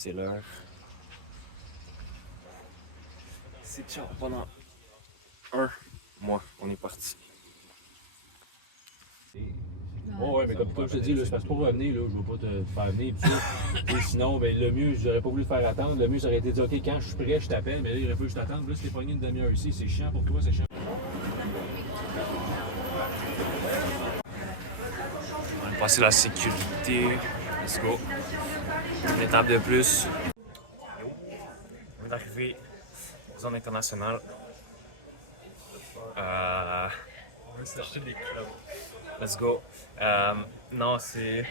C'est l'heure. C'est ciao pendant un mois, on est parti. Oh ouais, mais comme je te dis, c'est parce que pour revenir, là, je veux pas te faire venir pis ça. Et sinon, ben, le mieux, j'aurais pas voulu te faire attendre. Le mieux, ça aurait été de dire, OK, quand je suis prêt, je t'appelle. Mais là, il aurait fallu que je t'attende. Là, si t'es pogné une demi-heure ici, c'est chiant pour toi, c'est chiant. On est passé la sécurité. Let's go. Une étape de plus. On est arrivé zone internationale. On va s'acheter des clubs. Let's go. Non, c'est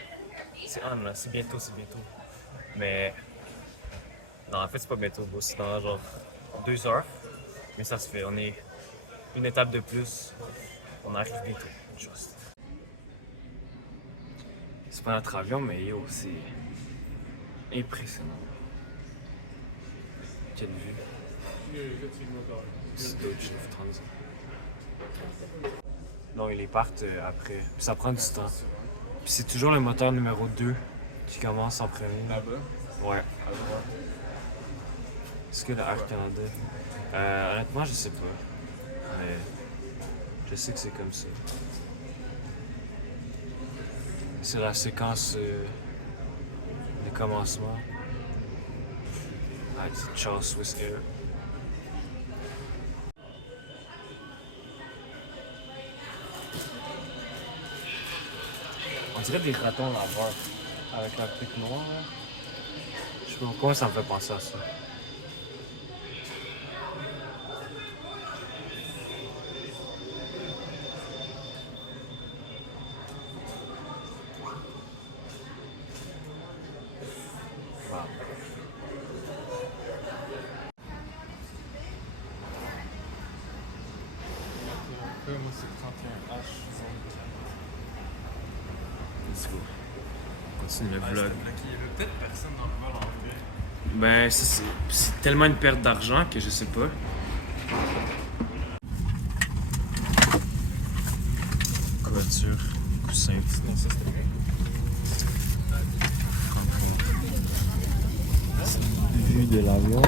on là, c'est bientôt, c'est bientôt. Mais non, en fait, c'est pas bientôt, bro. C'est dans genre 2 heures. Mais ça se fait. On est une étape de plus. On arrive bientôt. Juste. C'est pas notre avion, mais yo, c'est impressionnant. Quelle vue. C'est Deutsche Lufthansa. Non, ils les partent après. Puis ça prend du temps. Puis c'est toujours le moteur numéro 2 qui commence en premier. Là-bas? Ouais. Est-ce que le Air Canada? Honnêtement, je sais pas. Mais je sais que c'est comme ça. C'est la séquence de commencement. Ah, c'est Charles Swiss Air. On dirait des ratons laveurs avec la pique noire. Là. Je sais pas pourquoi ça me fait penser à ça. Wow. Moi c'est 31H, Let's go. On continue le vlog. il y avait peut-être personne dans le vol en vrai. Ben, c'est tellement une perte d'argent que je sais pas. Couverture, coussin. Non, ça c'était bien. Vue de l'avion.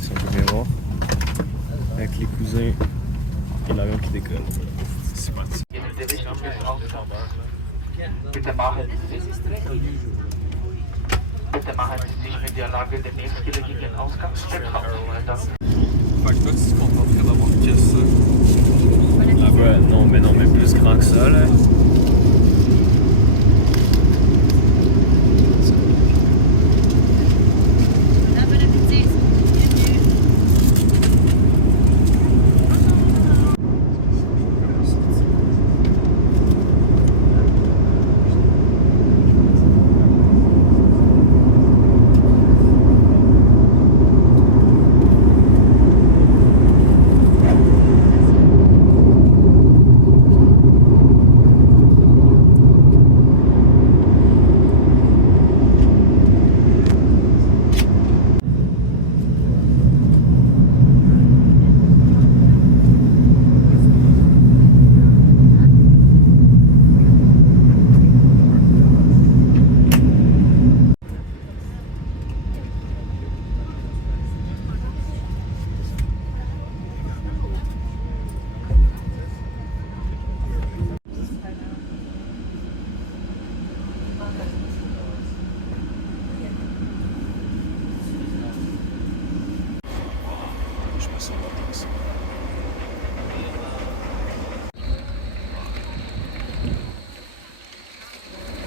Si on peut bien voir. Avec les cousins et l'avion qui décolle. C'est parti. Bitte machen Sie sich mit der Lage der nächstgelegenen Ausgangscheck auf. Fait que toi tu te contenterais d'avoir que ça. Là-bas, non, mais plus grand que ça, là. Je passe en vacances.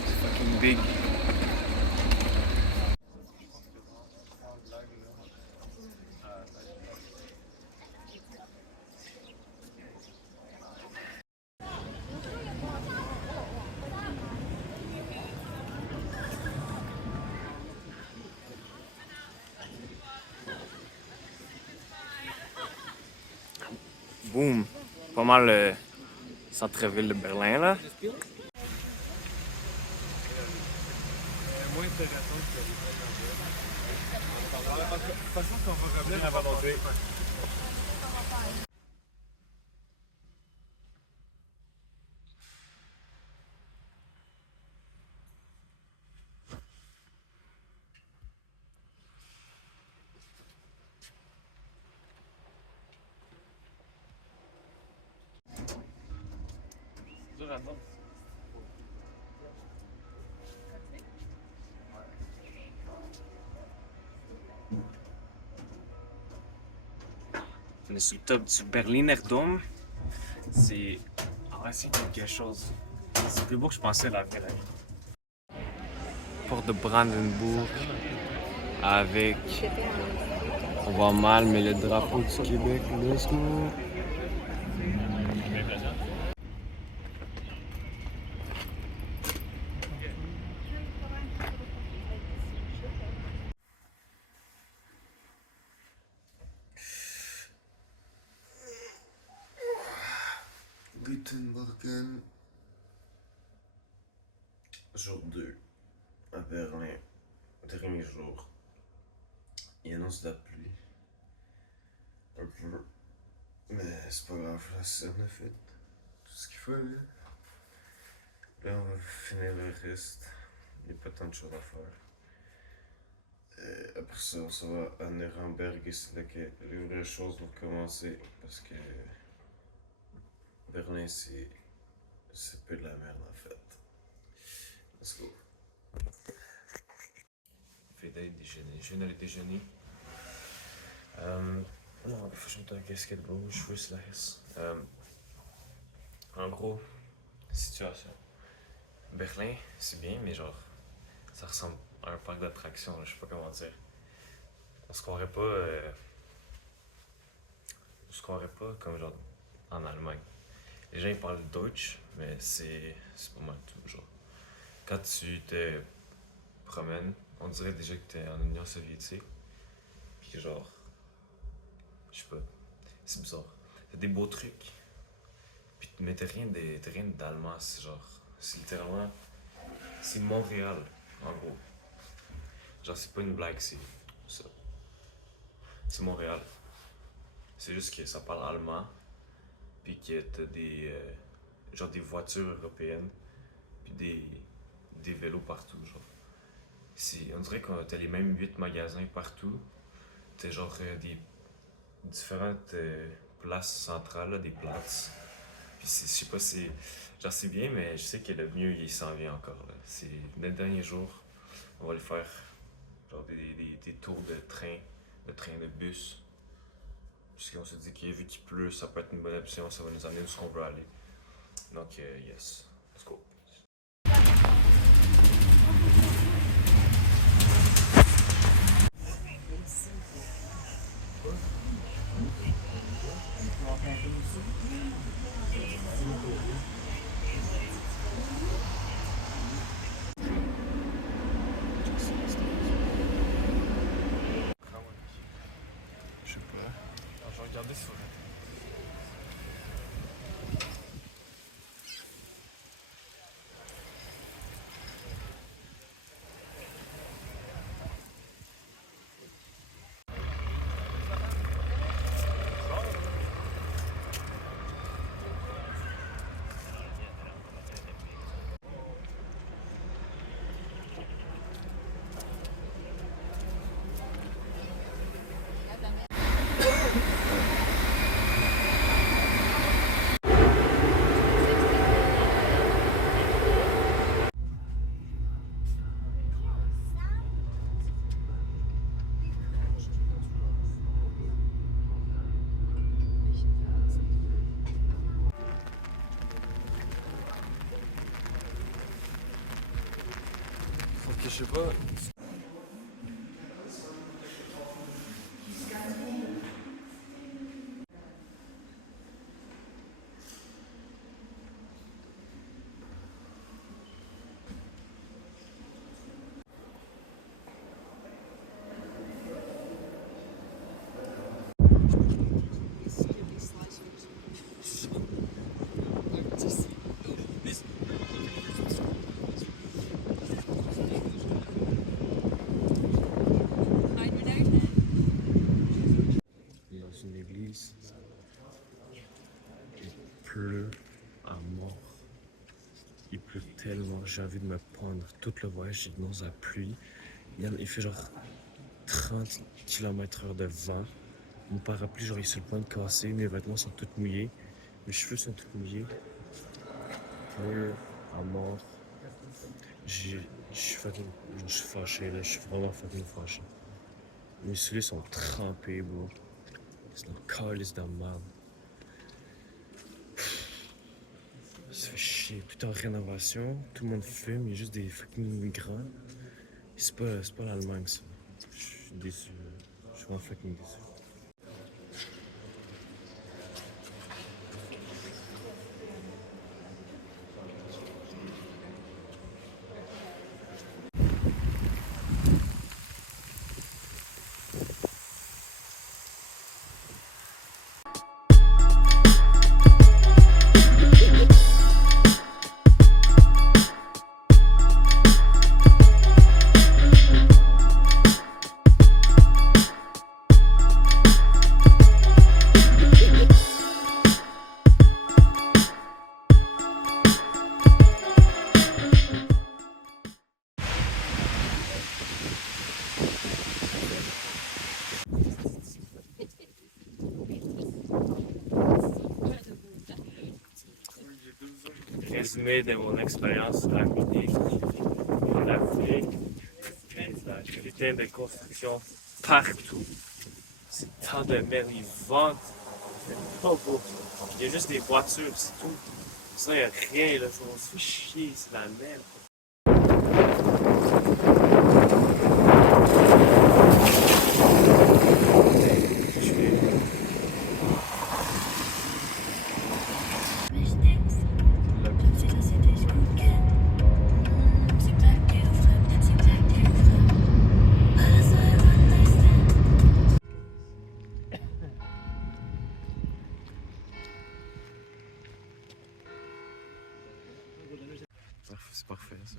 C'est fucking big. Boum! Pas mal le centre-ville de Berlin, là. C'est moins intéressant que les De toute façon, quand on va revenir avant d'entrer. random. On est sur le top du Berliner Dom. C'est. Ah ouais, c'est quelque chose. C'est plus beau que je pensais la vraie vie. Porte de Brandenburg avec. On voit mal, mais le drapeau du Québec, let's go! Guten Morgen. Jour 2 à Berlin. Dernier jour. Il annonce de la pluie. Un peu. Mais c'est pas grave, là, on a fait tout ce qu'il fallait. Là, on va finir le reste. Il n'y a pas tant de choses à faire. Et après ça, on s'en va à Nuremberg et c'est là que les vraies choses vont commencer. Parce que Berlin, c'est peu de la merde en fait. Let's go. Fait d'aller déjeuner. Je viens d'aller déjeuner. Non, faut que je mette un casquette rouge, je veux slice. En gros, situation. Berlin, c'est bien, mais genre, ça ressemble à un parc d'attractions, je sais pas comment dire. On se croirait pas. On se croirait pas comme genre en Allemagne. Les gens ils parlent Deutsch, mais c'est pas mal tout. Genre, quand tu te promènes, on dirait déjà que t'es en Union soviétique. Puis genre, je sais pas, c'est bizarre. T'as des beaux trucs, puis mais t'as rien d'allemand, c'est genre, c'est littéralement, c'est Montréal, en gros. Genre, c'est pas une blague, c'est ça. C'est Montréal. C'est juste que ça parle allemand, puis que t'as genre des voitures européennes, puis des vélos partout, genre. On dirait que t'as les mêmes 8 magasins partout. T'as genre des différentes places centrales, là, des places. Puis je sais pas, genre c'est bien, mais je sais que le mieux il s'en vient encore. Là. C'est le dernier jour, on va aller faire genre des tours de train de bus. Puisqu'on se dit que vu qu'il pleut, ça peut être une bonne option, ça va nous amener où on veut aller. Donc yes, let's go. Je sais pas. Alors, je vais regarder sur Je sais pas. Dans une église, il pleut à mort. Il pleut tellement, j'ai envie de me pendre tout le voyage, j'ai dans la pluie. Il fait genre 30 km/h de vent. Mon parapluie, genre, il est sur le point de casser. Mes vêtements sont tous mouillés. Mes cheveux sont tous mouillés. pleut à mort. Je suis fâché, là. Je suis vraiment fucking fâché. Mes souliers sont trempés, bro. C'est une calice de merde. Ça fait chier. Tout en rénovation, tout le monde fume, il y a juste des fucking migrants. C'est pas l'Allemagne, ça. Je suis déçu. Je suis vraiment fucking déçu. Résumé de mon expérience à côté de la foulée, la qualité de construction partout. C'est tant de merde, ils vendent. C'est pas beau. Il y a juste des voitures, c'est tout. Sinon, il n'y a rien, là. On se fait chier, c'est la merde. C'est parfait, ça.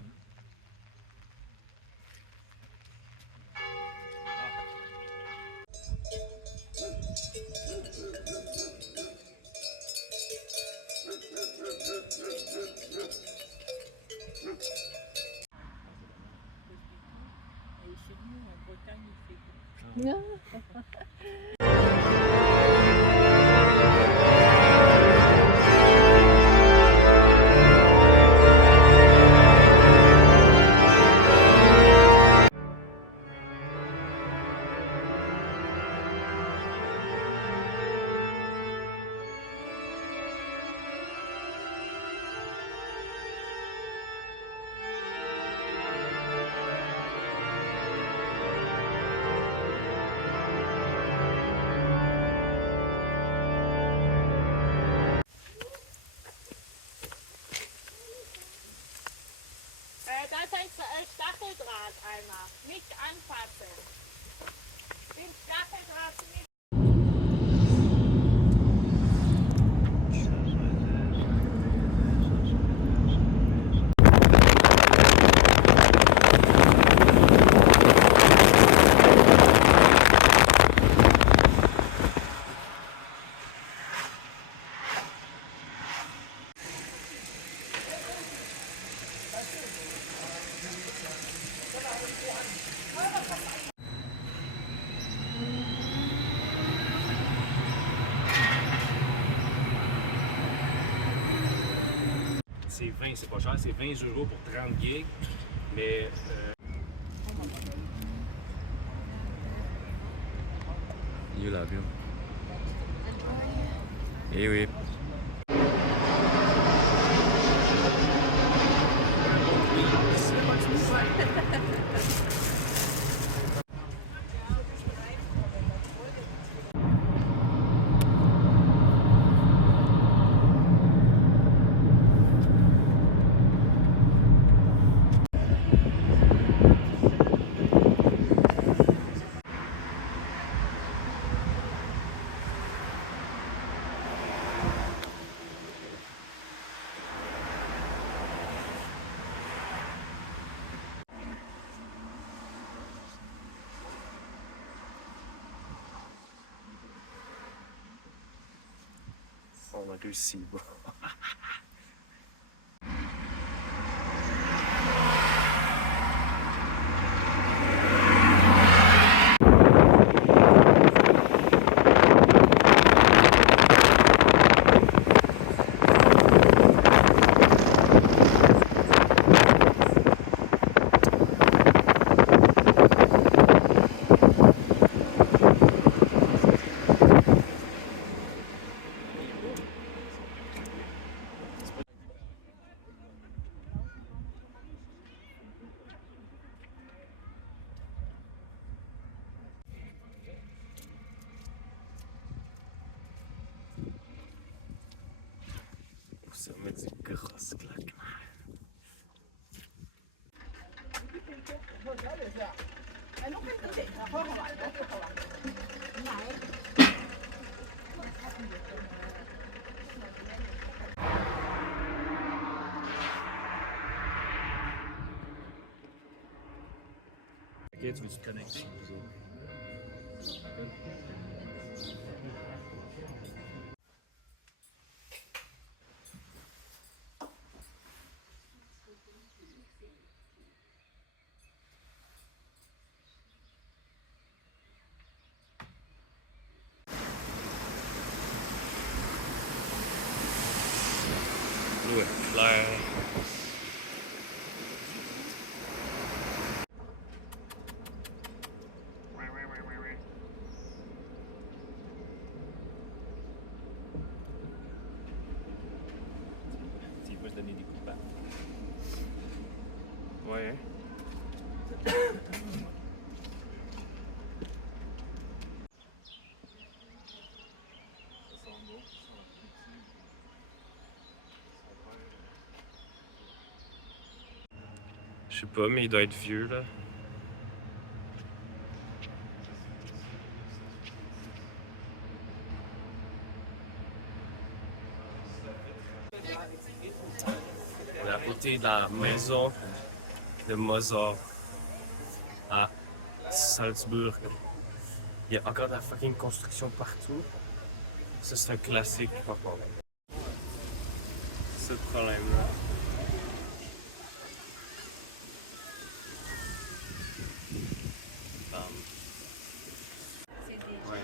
Das heißt Stacheldraht einmal, nicht anfassen. Den Stacheldraht nicht. C'est 20, c'est pas cher, c'est 20 € pour 30 gigs, mais Il est où l'avion? Eh oui. On a réussi, bon. Mit so groß Klack. Ok, tu veux-tu te connecter? L'eau est claire. Tu vas se donner des coups de patte. Ouais. Je sais pas, mais il doit être vieux là. On est à côté de la maison de Mozart à Salzbourg. Il y a encore de la fucking construction partout. Ça, c'est un classique, par contre. C'est le problème là. Ouais.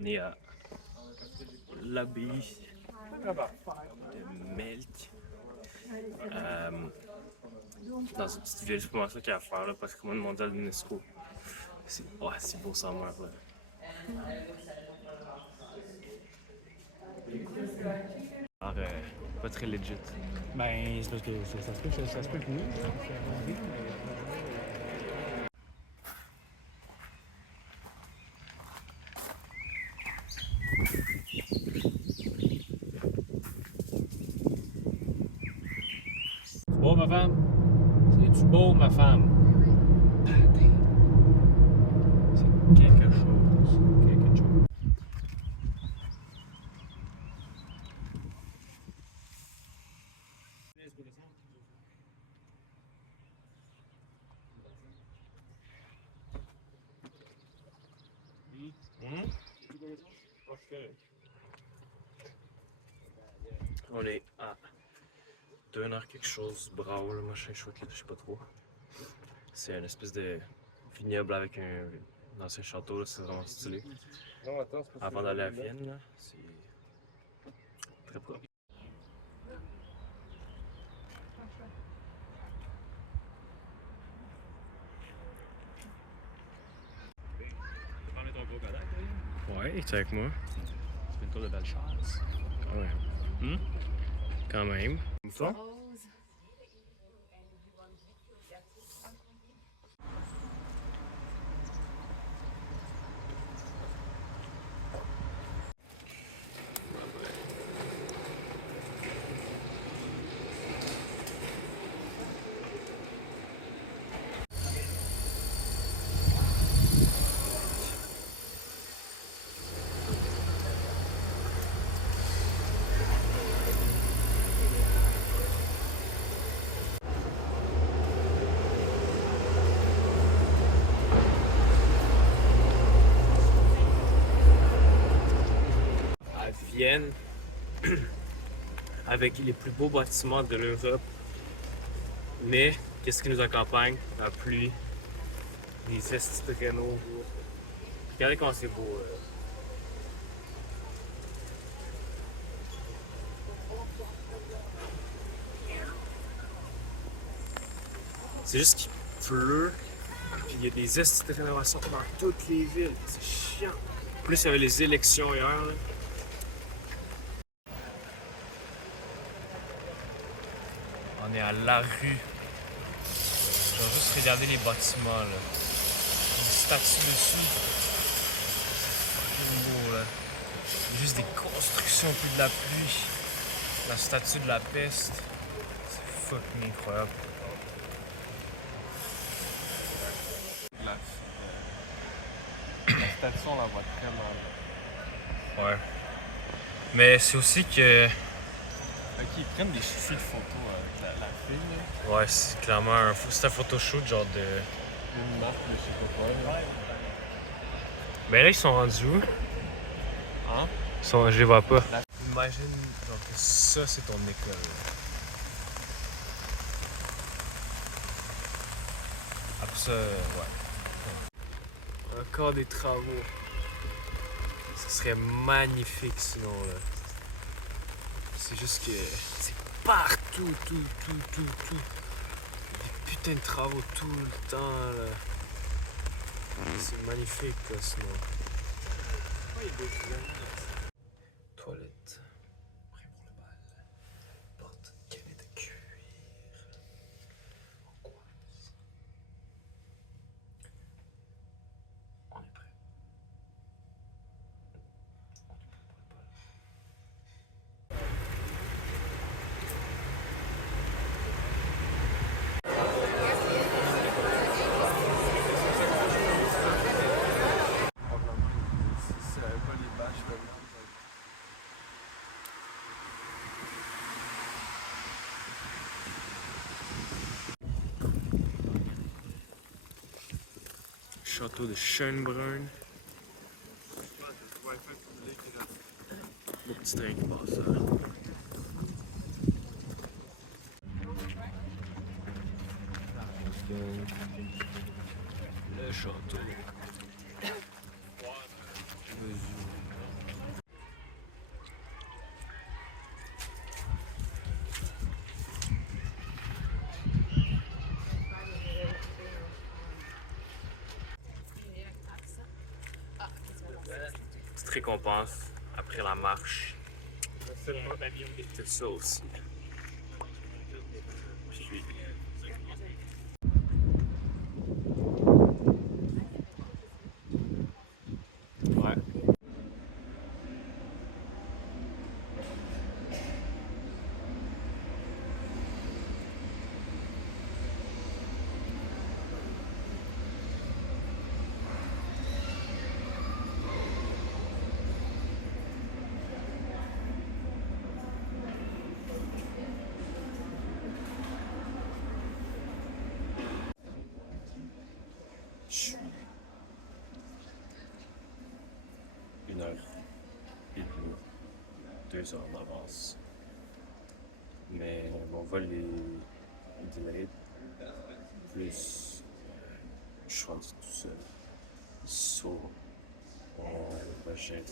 On est à l'abbaye de Melk. Dans une petite ville, c'est pas ça qu'il y a à faire, là, patrimoine mondial de l'UNESCO. C'est beau ça, moi, là. Alors, pas très legit. Ben, c'est parce que ça se peut que oui. C'est beau, ma femme? C'est-tu beau, ma femme? C'est quelque chose. Quelque chose. On est à 2h quelque chose, Brawl, machin chouette, là, je sais pas trop. C'est une espèce de vignoble avec un ancien château, là, c'est vraiment stylé. Avant d'aller à Vienne, là, c'est très propre. Ouais, il est avec moi. C'est une tour de belle chasse. Ah ouais. Quand même. Toi? Vienne avec les plus beaux bâtiments de l'Europe. Mais qu'est-ce qui nous accompagne? La pluie, les estis de Renault. Regardez comment c'est beau. C'est juste qu'il pleut, puis il y a des estis de rénovation dans toutes les villes. C'est chiant. En plus, il y avait les élections hier. Là. On est à la rue. Je vais juste regarder les bâtiments là. Les statues dessus. C'est fucking beau là. Il y a juste des constructions puis de la pluie. La statue de la peste. C'est fucking incroyable. La station, on la voit très mal. Ouais. Mais c'est aussi que. Ok, ils prennent des suites de photos avec la fille, là. Ouais, c'est clairement c'est un photoshoot genre de. Une marque de je sais pas quoi, là. Ben là, ils sont rendus où? Hein? Je les vois pas. Imagine genre que ça, c'est ton école. Après ça, ouais. Encore des travaux. Ce serait magnifique sinon là. C'est juste que c'est partout, tout. Des putains de travaux tout le temps là. C'est magnifique là sinon. Toilette. Prêt pour le bal. Porte carrée de cuir. On coince. On est prêt. Si elle avait pas les bâches, je Château de Schönbrunn. Le petit train qui passe là. Le château. Petite récompense après la marche. C'est ça aussi. Puis, ouais. Je suis 1h et demie, 2 heures d'avance. Mais mon vol est delayed. Plus, je suis rendu tout seul. So, on va gérer.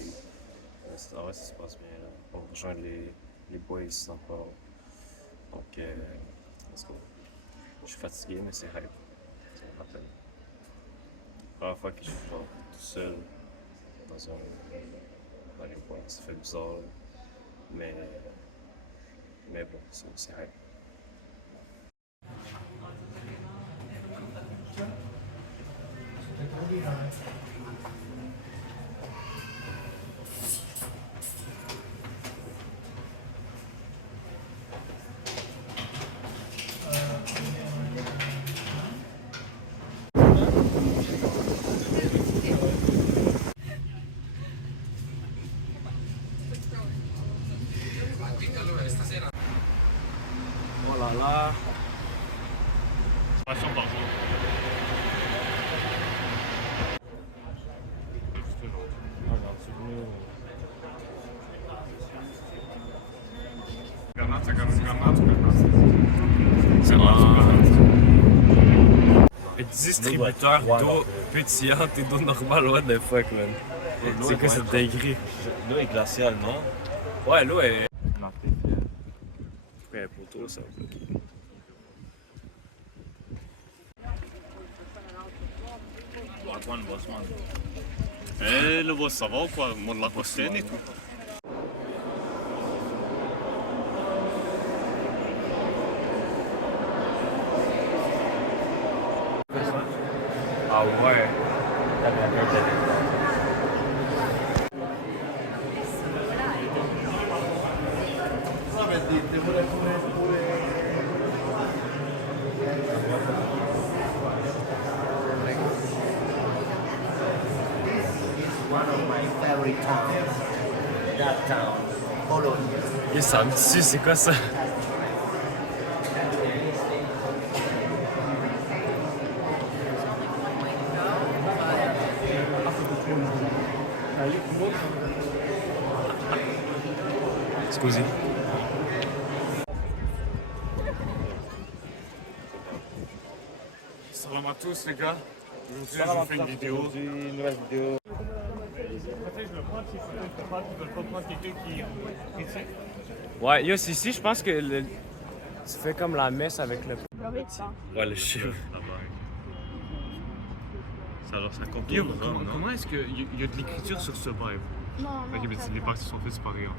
En vrai, ça se passe bien. Là. On va rejoindre les boys encore. Donc, let's go. Je suis fatigué, mais c'est hype. Ça me rappelle. La première fois que je suis genre tout seul dans les bois, ça fait bizarre. Mais bon, c'est hype. Oh là là. Passion par jour. Regarde, c'est venu. C'est un distributeur d'eau pétillante et d'eau normale, what the fuck, man. C'est quoi cette dinguerie? L'eau est glaciale, non? Ouais, l'eau est... Ouais, pour toi, ça. Antoine Bosman. Eh, le boss, ça va ou quoi? Monde la costine et tout. Ah ouais. One of my favorite towns. That town, Bologna. Et ça me tue, c'est quoi ça? Scusi. Salam à tous les gars. Aujourd'hui, je vous fais une vidéo. Une nouvelle vidéo. Ouais, yo, ici, je pense que tu fais comme la messe avec le... Ouais, le chien. Alors, ça compte. Comment est-ce qu'il y a de l'écriture sur ce vibe? Non, non. Ok, mais les parties sont faites séparées en fait.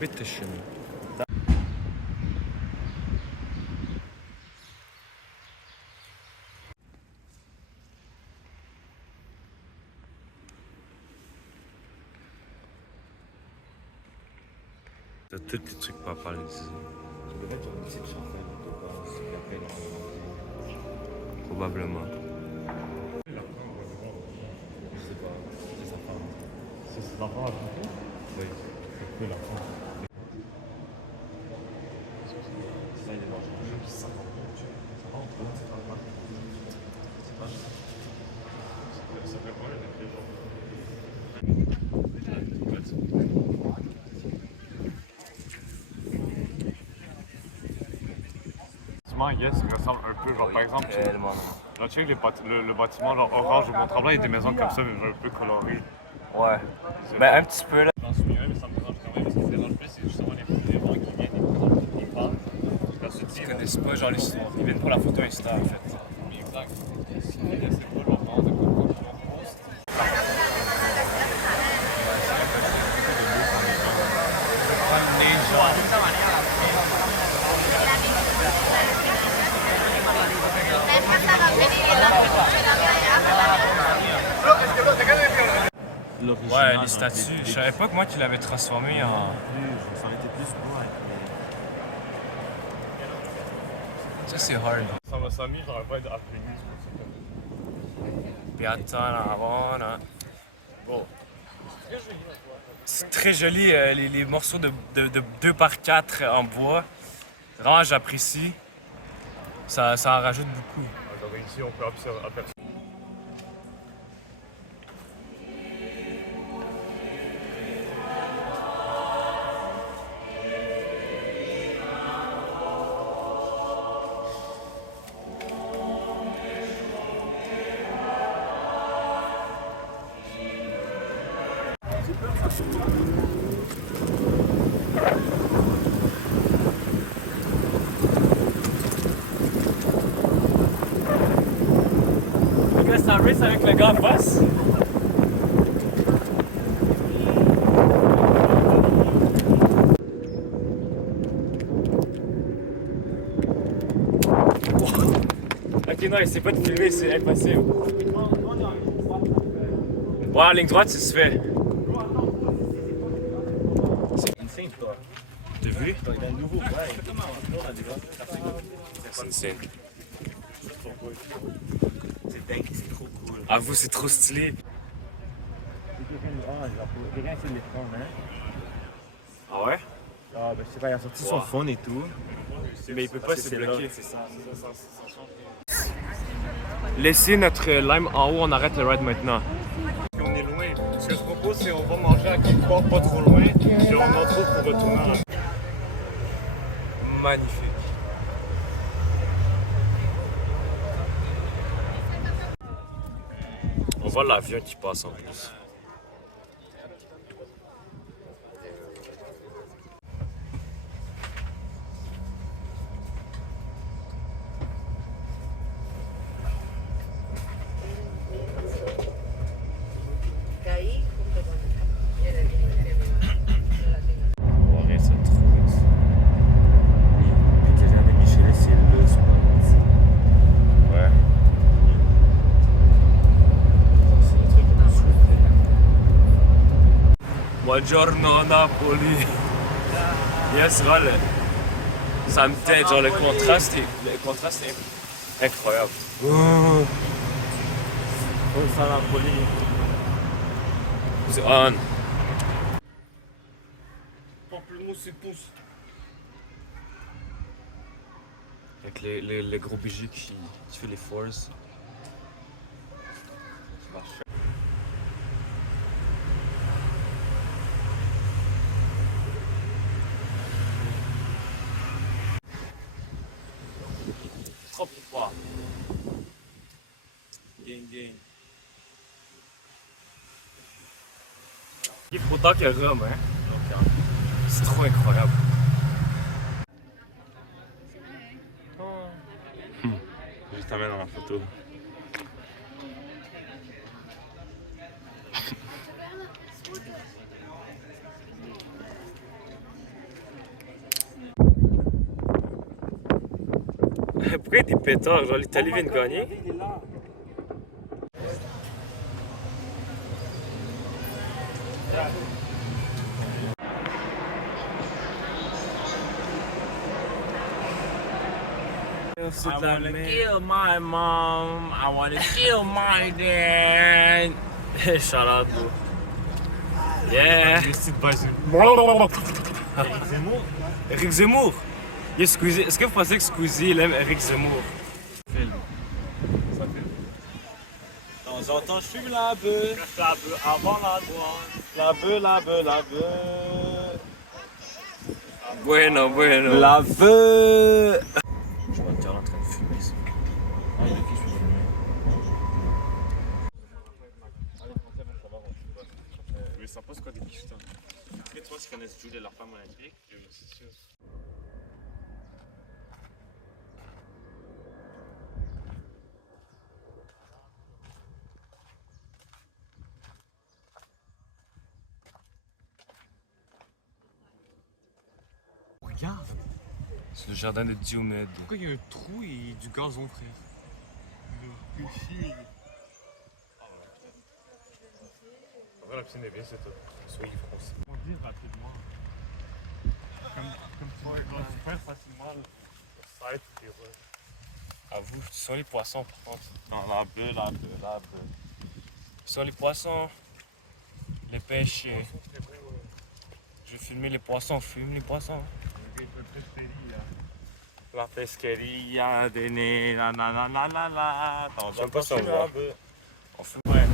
Bitteschön. T'as tous les trucs pas parler ici. Probablement. Yes, il ressemble un peu, genre par exemple, là, tu sais, le bâtiment là, orange au Mont-Tremblant, il y a des maisons comme ça, mais un peu colorées. Ouais. Ben, un petit peu là. J'en suis un, mais ça me dérange quand même, parce que ce qui dérange plus, c'est justement les éléments qui viennent et qui parlent. Ils connaissent pas genre l'histoire. Ils viennent pour la photo Insta en fait. Exact. C'est pas leur nom de quoi post. Ouais, les statues. Je savais pas que moi tu l'avais transformé en. Ça aurait été plus cool. Ça c'est hard. Ça m'a mis, j'aurais pas été après-midi. Puis attends, là, avant, là. Bon. C'est très joli les morceaux de 2x4 en bois. Vraiment, j'apprécie. Ça en rajoute beaucoup. Alors ici, on peut apercevoir. Le gars, c'est un race avec le gars en face. Ok, non, il sait pas de filmer, c'est impossible. Ouais, en ligne droite, ça se fait. T'as vu? C'est insane. C'est dingue, c'est trop cool. Ah, vous, c'est trop stylé. Quelqu'un essaie de les prendre, hein? Ah ouais? Ah, ben je sais pas, il a sorti son phone et tout. Mais il peut pas se bloquer. C'est ça. Laissez notre lime en haut, on arrête le ride maintenant. On est loin. Ce que je propose, gros, c'est on va manger à quelque part pas trop loin, puis on en trouve pour retourner à la... Magnifique. On voit l'avion qui passe en plus. Ouais, c'est trop bien. Oui, le jardin de Michelet, c'est le spot. Ouais. Buongiorno Napoli. Yes, Ral. Ça me tête, genre le contraste est incroyable. Oh, ça Napoli. C'est on. Pamplemousse et pousse. Avec les gros bijou qui fait les forces. Trop froid. Gang. Il est autant que Rome, hein. C'est trop incroyable. Je t'amène dans la photo. Pourquoi il y a des pétards? Genre l'Italie vient de gagner. I wanna kill my mom. I wanna kill my dad. Shout out, bro. Yeah. Eric Zemmour. Yeah, Squeezie. Est-ce que vous pensez que Squeezie il aime Eric Zemmour? Dans temps en temps, je fume la bœuf. La bœuf avant la douane. La bœuf. Bueno. La bœuf. Je vois Carl en train de fumer ici. Je sens pas ce quoi des quichutins. Après, tu vois, ils connaissent Julie et leur femme en Amérique. C'est sûr. Regarde. C'est le jardin de Diomède. Pourquoi il y a un trou et du gazon, frère? Ouais, la piscine est bien, c'est tout. Sois France. On dit rapidement. Comme tu vois, quand tu perds facilement, ça aide tes roches. À vous, tu sens les poissons par contre. Non, la bœuf. Tu sens les poissons. Les pêches. Je vais filmer les poissons, filme les poissons. La pesqueria de nez, la. J'aime pas ça voir. On filme. Ouais.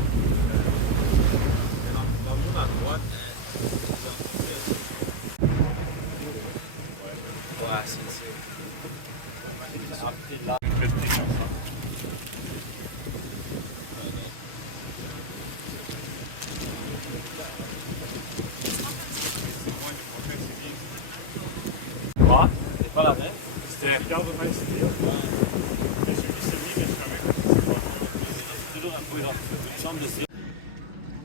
Ouais, c'est. Quoi? C'est pas la même. C'était Regarde de City. Mais j'ai vu celui, mais je savais pas. C'est toujours un peu dans une chambre de cinéma.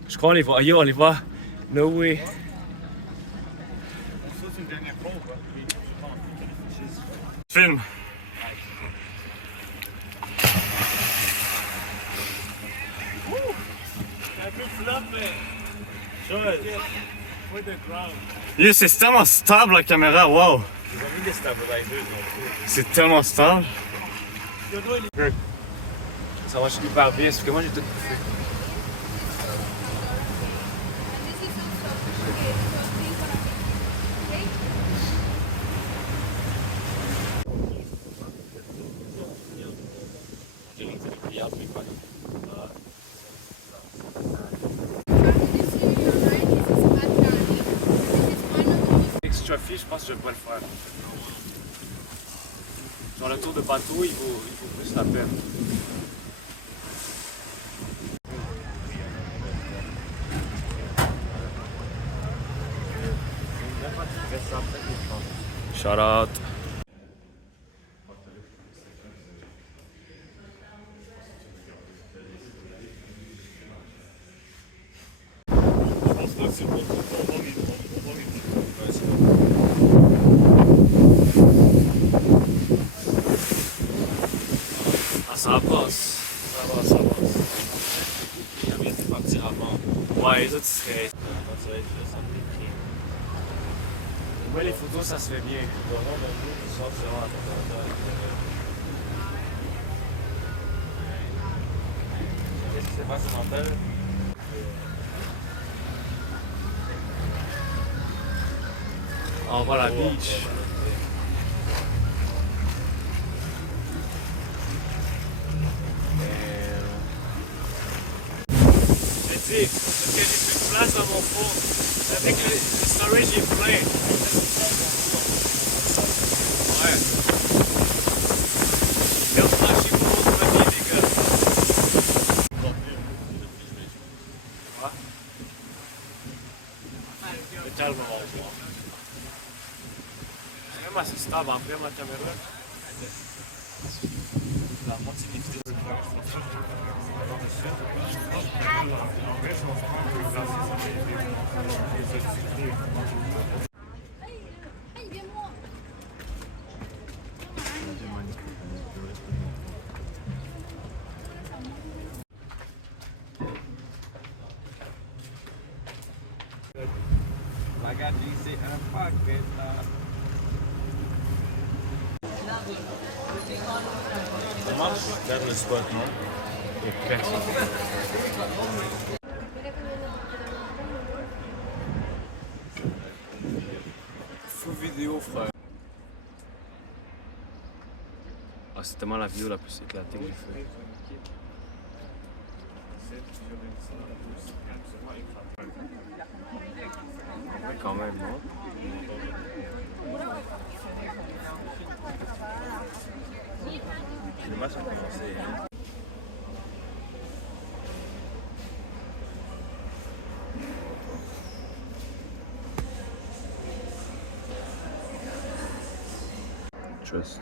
Je crois on les voit. Yo, on les voit. No way. Ça, c'est une dernière fois, quoi. Film. C'est un peu flop, mais. Chose. Yo, c'est tellement stable la caméra, wow! Ils ont mis des stabilizers. C'est tellement stable. Ça marche hyper bien, parce que moi j'ai tout bouffé. défi, je pense que je vais pas le faire. Genre le tour de bateau, il vaut plus la peine. Shout out. Je pense pas que c'est bon. On va vite. Ouais, c'est bon. Ah, ça passe. Ça passe. Il a bien fait partir avant. Ouais, les autres, ils seraient. Ouais, les photos, ça se fait bien. Qu'est-ce qui s'est passé dans le on va à la beach. Je te dis, parce que j'ai plus de place dans mon four. Avec le storage est plein. Ouais. Bien franchi pour mon premier, les gars. Quoi? Le calme, on va voir. C'est même assez stable après ma caméra. La moitié des vidéos. Ça marche vers le spot, non? Il y a personne. Full vidéo, frère. Ah, c'est tellement la vidéo la plus éclatée que j'ai fait. Ouais, quand même, non? Les matchs ont commencé. Trust.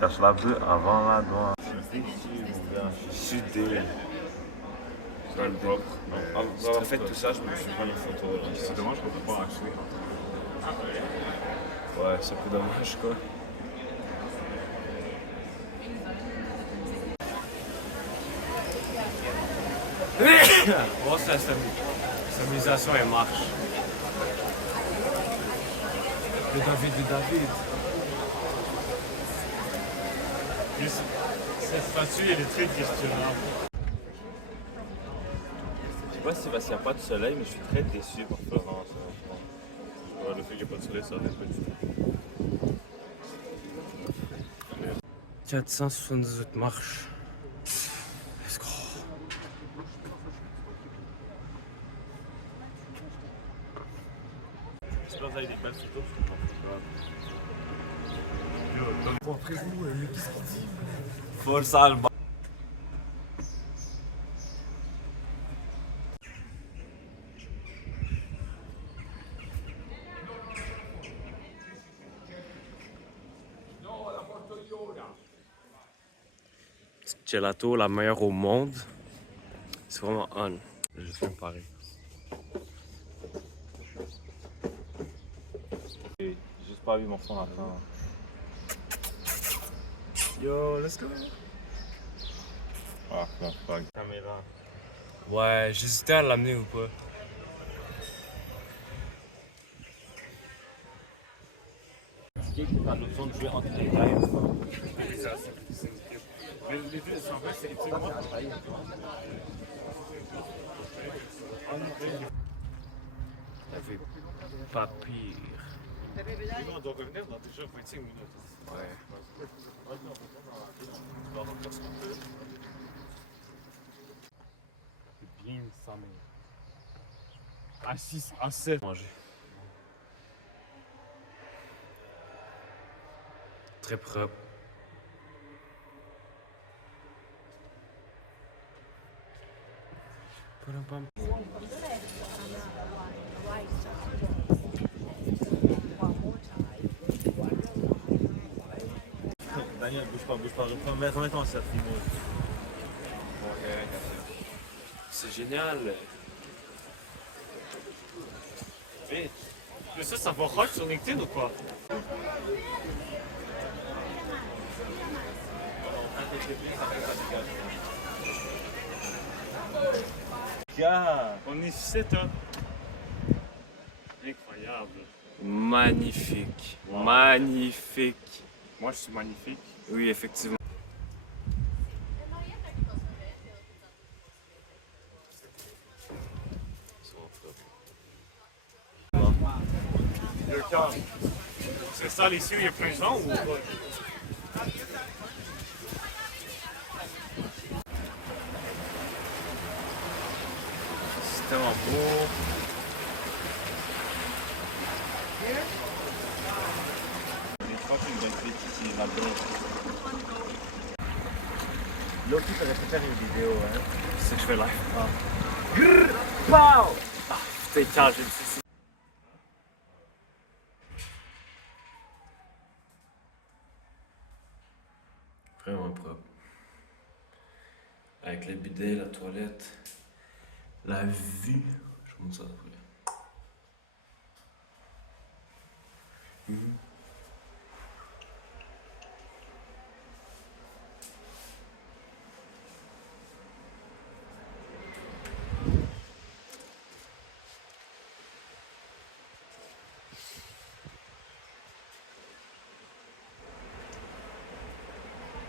Cache la vue avant la douane. Je suis déçu. C'est le propre. Pour avoir fait tout ça, je me suis pris une photo. C'est dommage qu'on peut pas acheter. Ouais, c'est un peu dommage quoi. Bon, ça, stabilisation, elle marche. Le David. Cette statue, elle est très questionnable. Je sais pas si c'est parce qu'il n'y a pas de soleil, mais je suis très déçu pour Florence. Ouais, le fait qu'il n'y ait pas de soleil, ça n'arrête pas du tout. 478 marches. Let's go. J'espère que vous avez des belles photos, parce que je comprends pas. Bon, après vous, mais qu'est-ce qu'il dit? Force Alba. Gelato, la meilleure au monde. C'est vraiment on. Je fais pareil. J'ai juste pas vu mon fond à temps. Yo, let's go. Ah, non, pas Caméra. Ouais, j'hésitais à l'amener ou pas. T'as l'option de jouer entre les rêves. Mais les deux, en vrai, c'est utile. T'avais pas pire. Nous, on doit revenir dans déjà 25 minutes. Ouais. Bien, ça, mais. À 6, à 7. Manger. Très propre. Daniel, bouge pas. Remets-toi en selfie mode. C'est génial. Mais ça va rock sur LinkedIn ou quoi? Gars, on est ici, hein? Incroyable. Magnifique. Magnifique. Moi, je suis magnifique. Oui, effectivement. Le cœur. C'est ça, ici où il y a plein de gens ou quoi? C'est tellement beau. Je crois qu'il y a une bonne fille ici, là-bas. Loki faudrait faire une vidéo, hein. C'est ce que je fais là. Pow! Ah, putain, quand j'ai dit ça. Vraiment propre. Avec le bidet, la toilette, la vue. Je vous montre ça après.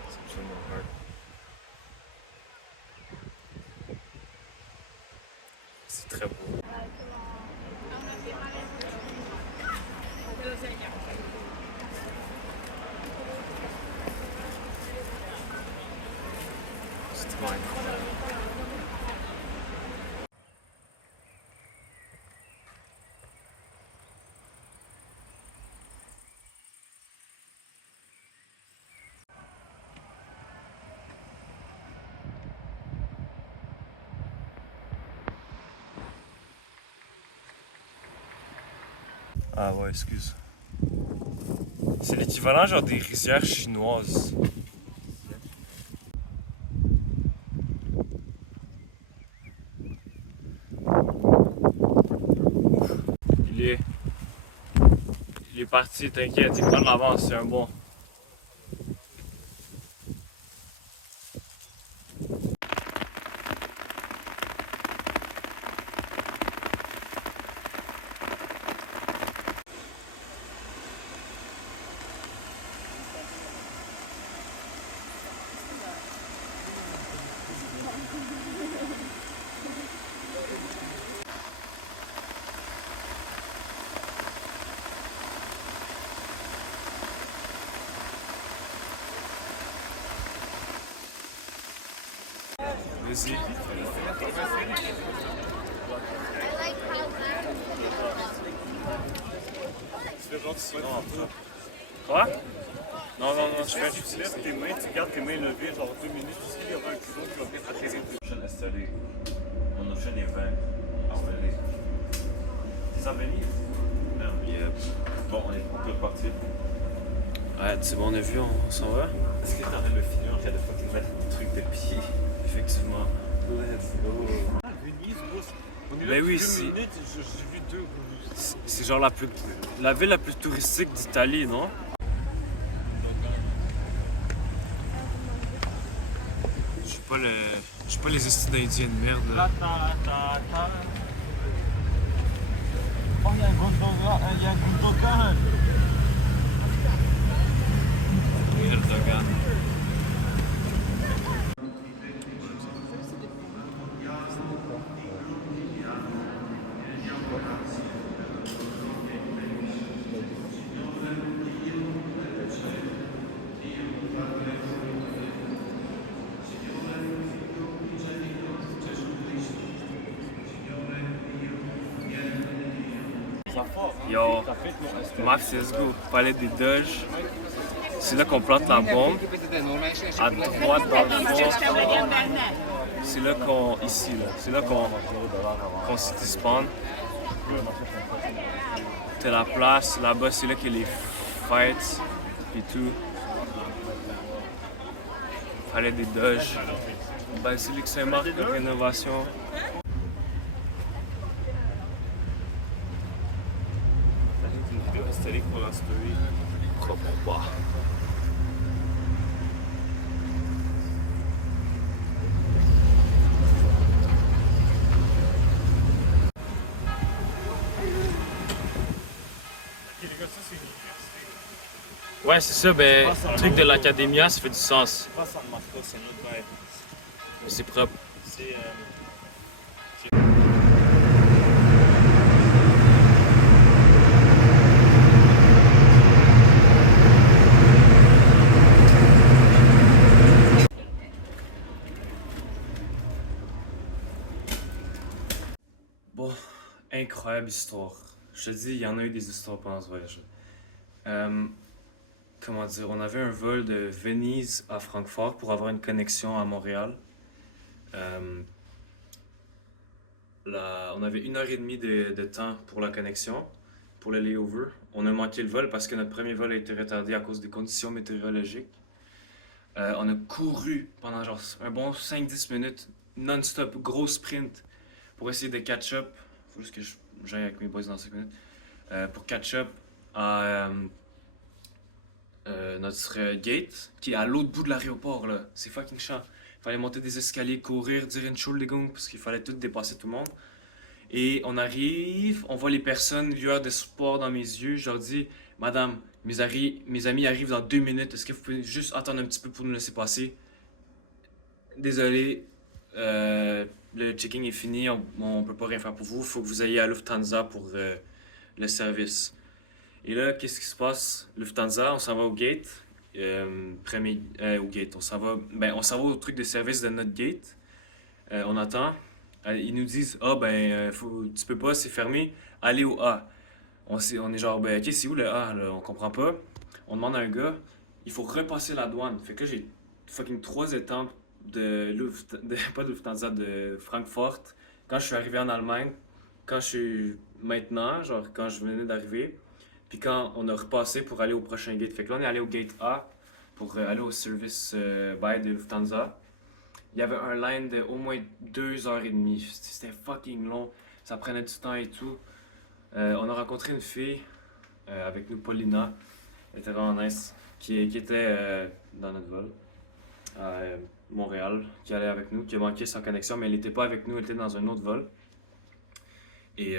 C'est absolument hard. C'est très beau. C'est trop incroyable. Ah ouais, excuse. C'est l'équivalent genre des rizières chinoises. Il est parti, t'inquiète, il prend de l'avance, c'est un bon. Vas-y. Tu fais genre, tu sois un peu. Quoi? Non, je fais Tu lèves tes mains, tu gardes tes mains levées genre 2 minutes jusqu'à qu'il y aura un couteau qui va venir atterrir. Prochaine installée. Mon prochain event. Envolé. Des envolés? Non. Yep. Bon, on peut partir. Ouais, c'est bon, on a vu, on s'en va? Est-ce que t'es en train de me filmer en train de fucking mettre des trucs de pied? Effectivement. Let's go. Ah, Venise, gros. On est là Mais depuis oui, 2 c'est- minutes, j'ai vu 2. C'est genre la ville la plus touristique d'Italie, non? Je suis pas les estis d'Indiens de merde là. Oh, il y a un Gundogan. Erdogan. Yo, Max, let's go. Palais des Doges. c'est là qu'on plante la bombe. À droite, dans le fond, c'est là qu'on. Ici, là. C'est là qu'on se spawn. T'as la place, là-bas, c'est là qu'il y a les fêtes et tout. Fallait des doges. Basilique Saint-Marc de rénovation. Une vidéo historique pour la story. Comprends pas. Ok, les gars, ça c'est une université. Ouais, c'est ça, ben, le truc de l'académia, ça fait du sens. Pas San Marcos, c'est notre bail. C'est propre. C'est. Bon, incroyable histoire. Je te dis, il y en a eu des histoires pendant ce voyage. Comment dire, on avait un vol de Venise à Francfort pour avoir une connexion à Montréal. On avait 1 heure et demie de temps pour la connexion, pour le layover. On a manqué le vol parce que notre premier vol a été retardé à cause des conditions météorologiques. On a couru pendant genre un bon 5-10 minutes, non-stop, gros sprint, pour essayer de catch-up. Faut juste que j'aille avec mes boys dans 5 minutes. Pour catch-up à notre gate, qui est à l'autre bout de l'aéroport, là. C'est fucking chiant. Il fallait monter des escaliers, courir, dire une Entschuldigung, parce qu'il fallait tout dépasser tout le monde. Et on arrive, on voit les personnes, lueur d'espoir dans mes yeux. Je leur dis, Madame, mes amis arrivent dans 2 minutes. Est-ce que vous pouvez juste attendre un petit peu pour nous laisser passer? Désolé, le checking est fini, on peut pas rien faire pour vous. Il faut que vous ayez à Lufthansa pour le service. Et là, qu'est-ce qui se passe? Lufthansa, on s'en va au gate. Au gate, on s'en va au truc de service de notre gate. On attend. Ils nous disent, tu peux pas, c'est fermé. Allez au A. On est genre, ben ok, c'est où le A là? On comprend pas. On demande à un gars, il faut repasser la douane. Fait que là, j'ai fucking 3 étapes pas de Lufthansa, de Francfort. Quand je suis arrivé en Allemagne, quand je suis maintenant, genre quand je venais d'arriver, puis quand on a repassé pour aller au prochain gate. Fait que là, on est allé au gate A pour aller au service by de Lufthansa. Il y avait un line de au moins 2 heures et demie. C'était fucking long. Ça prenait du temps et tout. On a rencontré une fille avec nous, Paulina. Elle était vraiment nice. Qui était dans notre vol à Montréal, qui allait avec nous, qui a manqué sa connexion, mais elle n'était pas avec nous, elle était dans un autre vol. Et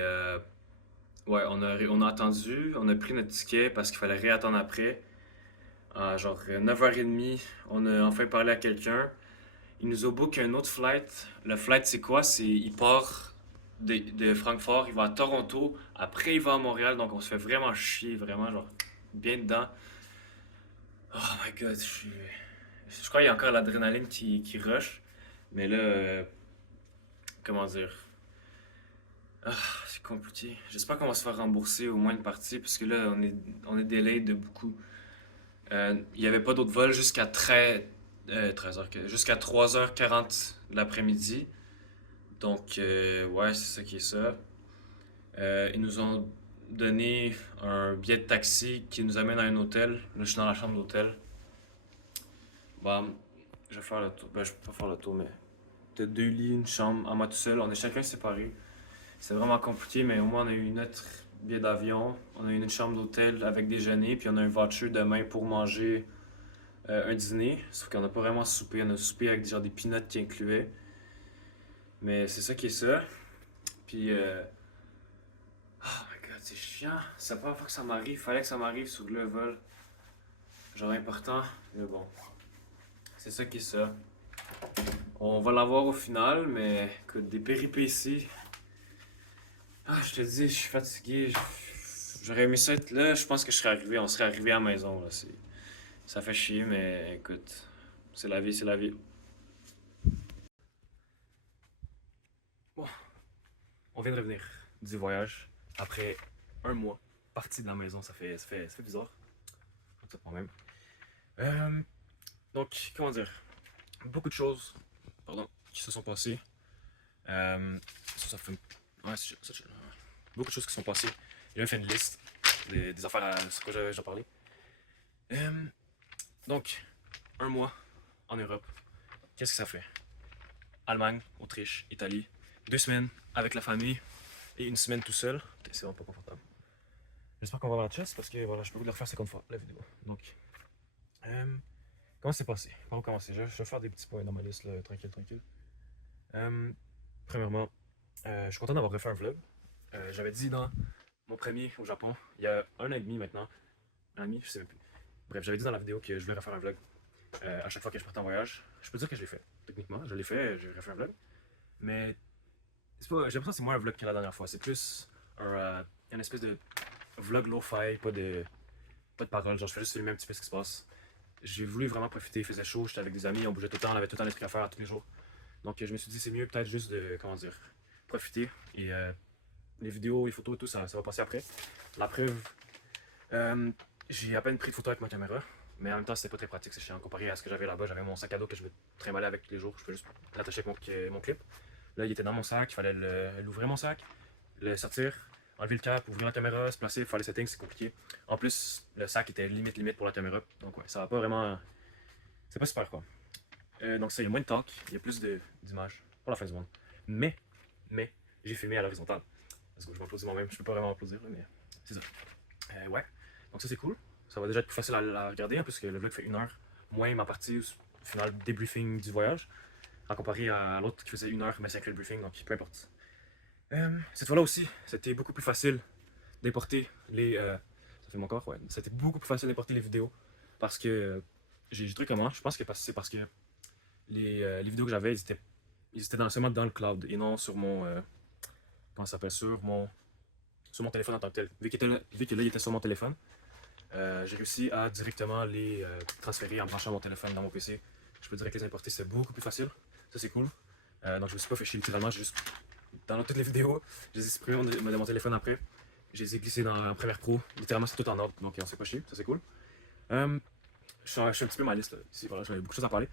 ouais, on a attendu, on a pris notre ticket parce qu'il fallait réattendre après. À genre 9h30, on a enfin parlé à quelqu'un. Il nous a booké un autre flight. Le flight, c'est quoi? Il part de Francfort, il va à Toronto, après il va à Montréal, donc on se fait vraiment chier, vraiment, genre, bien dedans. Oh my god, je crois qu'il y a encore l'adrénaline qui rush, mais là, comment dire? Ah, c'est compliqué. J'espère qu'on va se faire rembourser au moins une partie, parce que là, on est délai de beaucoup. Il n'y avait pas d'autres vols jusqu'à 13h, jusqu'à 3h40 de l'après-midi. Donc, ouais, c'est ça qui est ça. Ils nous ont donné un billet de taxi qui nous amène à un hôtel. Là, je suis dans la chambre d'hôtel. Bon, je vais faire le tour. Ben, je peux pas faire le tour, mais t'as 2 lits, une chambre, à moi tout seul. On est chacun séparés. C'est vraiment compliqué, mais au moins on a eu notre billet d'avion. On a eu une chambre d'hôtel avec déjeuner, puis on a un voucher demain pour manger un dîner. Sauf qu'on n'a pas vraiment soupé. On a soupé avec genre des peanuts qui incluaient. Mais c'est ça qui est ça. Puis, oh my god, c'est chiant. C'est la première fois que ça m'arrive. Fallait que ça m'arrive sur le vol. Genre important. Mais bon. C'est ça qui est ça. On va l'avoir au final, mais écoute, des péripéties. Ah, je te dis, je suis fatigué. J'aurais aimé ça être là. Je pense que on serait arrivé à la maison. Là. Ça fait chier, mais écoute, c'est la vie, c'est la vie. Bon, on vient de revenir du voyage après 1 mois parti de la maison. Ça fait bizarre. Comme ça, quand même. Donc, comment dire, beaucoup de choses, pardon, qui se sont passées. Ça fait... Ouais, beaucoup de choses qui sont passées. J'ai même fait une liste des affaires sur quoi j'avais déjà parlé. Donc, un mois en Europe, qu'est-ce que ça fait? Allemagne, Autriche, Italie, 2 semaines avec la famille et 1 semaine tout seul. C'est vraiment pas confortable. J'espère qu'on va avoir la chest parce que voilà, je peux vous le refaire 50 fois la vidéo. Donc, comment c'est passé? Comment commencer? Je vais faire des petits points dans ma liste, là, tranquille. Premièrement, je suis content d'avoir refait un vlog. J'avais dit dans mon premier au Japon, il y a 1 an et demi maintenant. 1 an et demi, je sais même plus. Bref, j'avais dit dans la vidéo que je voulais refaire un vlog à chaque fois que je partais en voyage. Je peux dire que je l'ai fait, techniquement. Je l'ai fait, j'ai refait un vlog. Mais j'ai l'impression que c'est moins un vlog que la dernière fois. C'est plus une espèce de vlog lo-fi, pas de paroles. Genre, je fais juste filmer un petit peu ce qui se passe. J'ai voulu vraiment profiter, il faisait chaud, j'étais avec des amis, on bougeait tout le temps, on avait tout le temps des trucs à faire tous les jours. Donc je me suis dit c'est mieux peut-être juste de, comment dire, profiter. Et les vidéos, les photos et tout, ça va passer après. La preuve, j'ai à peine pris de photos avec ma caméra, mais en même temps c'était pas très pratique, c'est chiant. Comparé à ce que j'avais là-bas, j'avais mon sac à dos que je me trimbalais avec tous les jours, je peux juste l'attacher avec mon clip. Là il était dans mon sac, il fallait l'ouvrir mon sac, le sortir, enlever le cap, ouvrir la caméra, se placer, faire les settings, c'est compliqué. En plus, le sac était limite pour la caméra, donc ouais, ça va pas vraiment... C'est pas super quoi. Donc ça, il y a moins de talk, il y a plus d'images pour la fin du monde. Mais, j'ai filmé à l'horizontale. Parce que je m'applaudis moi-même, je peux pas vraiment applaudir, mais c'est ça. Ouais, donc ça c'est cool. Ça va déjà être plus facile à regarder, hein, puisque le vlog fait 1 heure, moins ma partie, au final, débriefing du voyage, à comparer à l'autre qui faisait 1 heure, mais c'est inclut le briefing, donc peu importe. Cette fois-là aussi, c'était beaucoup plus facile d'importer les... ça fait mon corps, ouais. C'était beaucoup plus facile d'importer les vidéos parce que j'ai trouvé comment. Je pense que c'est parce que les vidéos que j'avais, ils étaient seulement dans le cloud et non sur mon... comment ça s'appelle? Sur mon téléphone en tant que tel. Vu que là, il était sur mon téléphone, j'ai réussi à directement les transférer en branchant mon téléphone dans mon PC. Je peux dire que les importer, c'est beaucoup plus facile. Ça, c'est cool. Donc je me suis pas fait chier littéralement, j'ai juste... Dans toutes les vidéos, je les ai supprimés de mon téléphone après. Je les ai glissés dans Premiere Pro. Littéralement, c'est tout en ordre, donc on s'est pas chier, ça c'est cool. Je suis un petit peu ma liste là. Ici, voilà, j'avais beaucoup de choses à parler.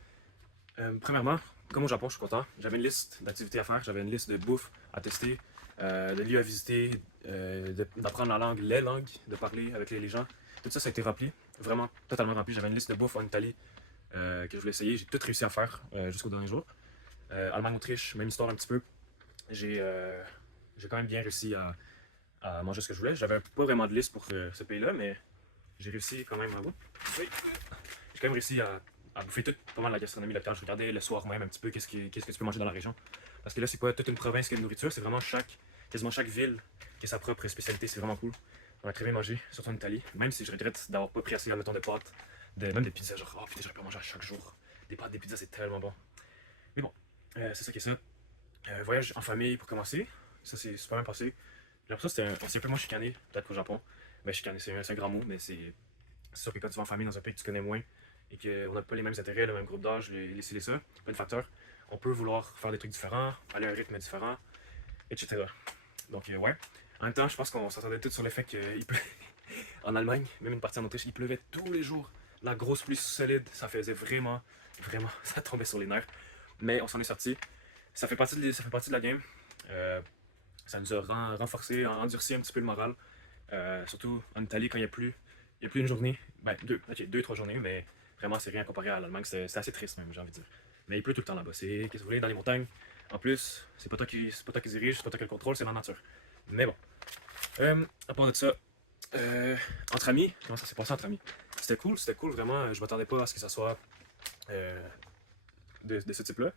Premièrement, comme au Japon, je suis content. J'avais une liste d'activités à faire, j'avais une liste de bouffe à tester, de lieux à visiter, d'apprendre la langue, les langues, de parler avec les gens. Tout ça, ça a été rempli, vraiment totalement rempli. J'avais une liste de bouffe en Italie que je voulais essayer. J'ai tout réussi à faire jusqu'au dernier jour. Allemagne, Autriche, même histoire un petit peu. J'ai quand même bien réussi à manger ce que je voulais. J'avais pas vraiment de liste pour ce pays-là, mais j'ai réussi quand même à J'ai quand même réussi à bouffer pas mal la gastronomie locale. Je regardais le soir même un petit peu qu'est-ce que tu peux manger dans la région. Parce que là, c'est pas toute une province qui a de nourriture, c'est vraiment quasiment chaque ville qui a sa propre spécialité. C'est vraiment cool. On a très bien mangé, surtout en Italie. Même si je regrette d'avoir pas pris assez, admettons, de pâtes, même des pizzas. Genre, oh putain, j'aurais pas mangé à chaque jour. Des pâtes, des pizzas, c'est tellement bon. Mais bon, c'est ça qui est ça. Voyage en famille pour commencer, ça c'est super bien passé. J'ai l'impression que on s'est un peu moins chicané, peut-être qu'au Japon. Mais chicané, c'est un grand mot, mais c'est sûr que quand tu vas en famille dans un pays que tu connais moins et qu'on n'a pas les mêmes intérêts, le même groupe d'âge, les ça, plein de facteurs, on peut vouloir faire des trucs différents, aller à un rythme différent, etc. Donc ouais. En même temps, je pense qu'on s'entendait tous sur le fait qu'il pleut en Allemagne, même une partie en Autriche, il pleuvait tous les jours. La grosse pluie solide, ça faisait vraiment, ça tombait sur les nerfs. Mais on s'en est sorti. Ça fait partie de la game. Ça nous a renforcé, endurci un petit peu le moral. Surtout en Italie, quand il n'y a plus une journée. Ben, 2-3 journées, mais vraiment, c'est rien comparé à l'Allemagne. C'est assez triste, même, j'ai envie de dire. Mais il pleut tout le temps là-bas. Qu'est-ce que vous voulez, dans les montagnes. En plus, c'est pas toi qui dirige, c'est pas toi qui le contrôle, c'est la nature. Mais bon. À part de ça, entre amis, comment ça s'est passé entre amis? C'était cool, vraiment. Je m'attendais pas à ce que ça soit de ce type-là.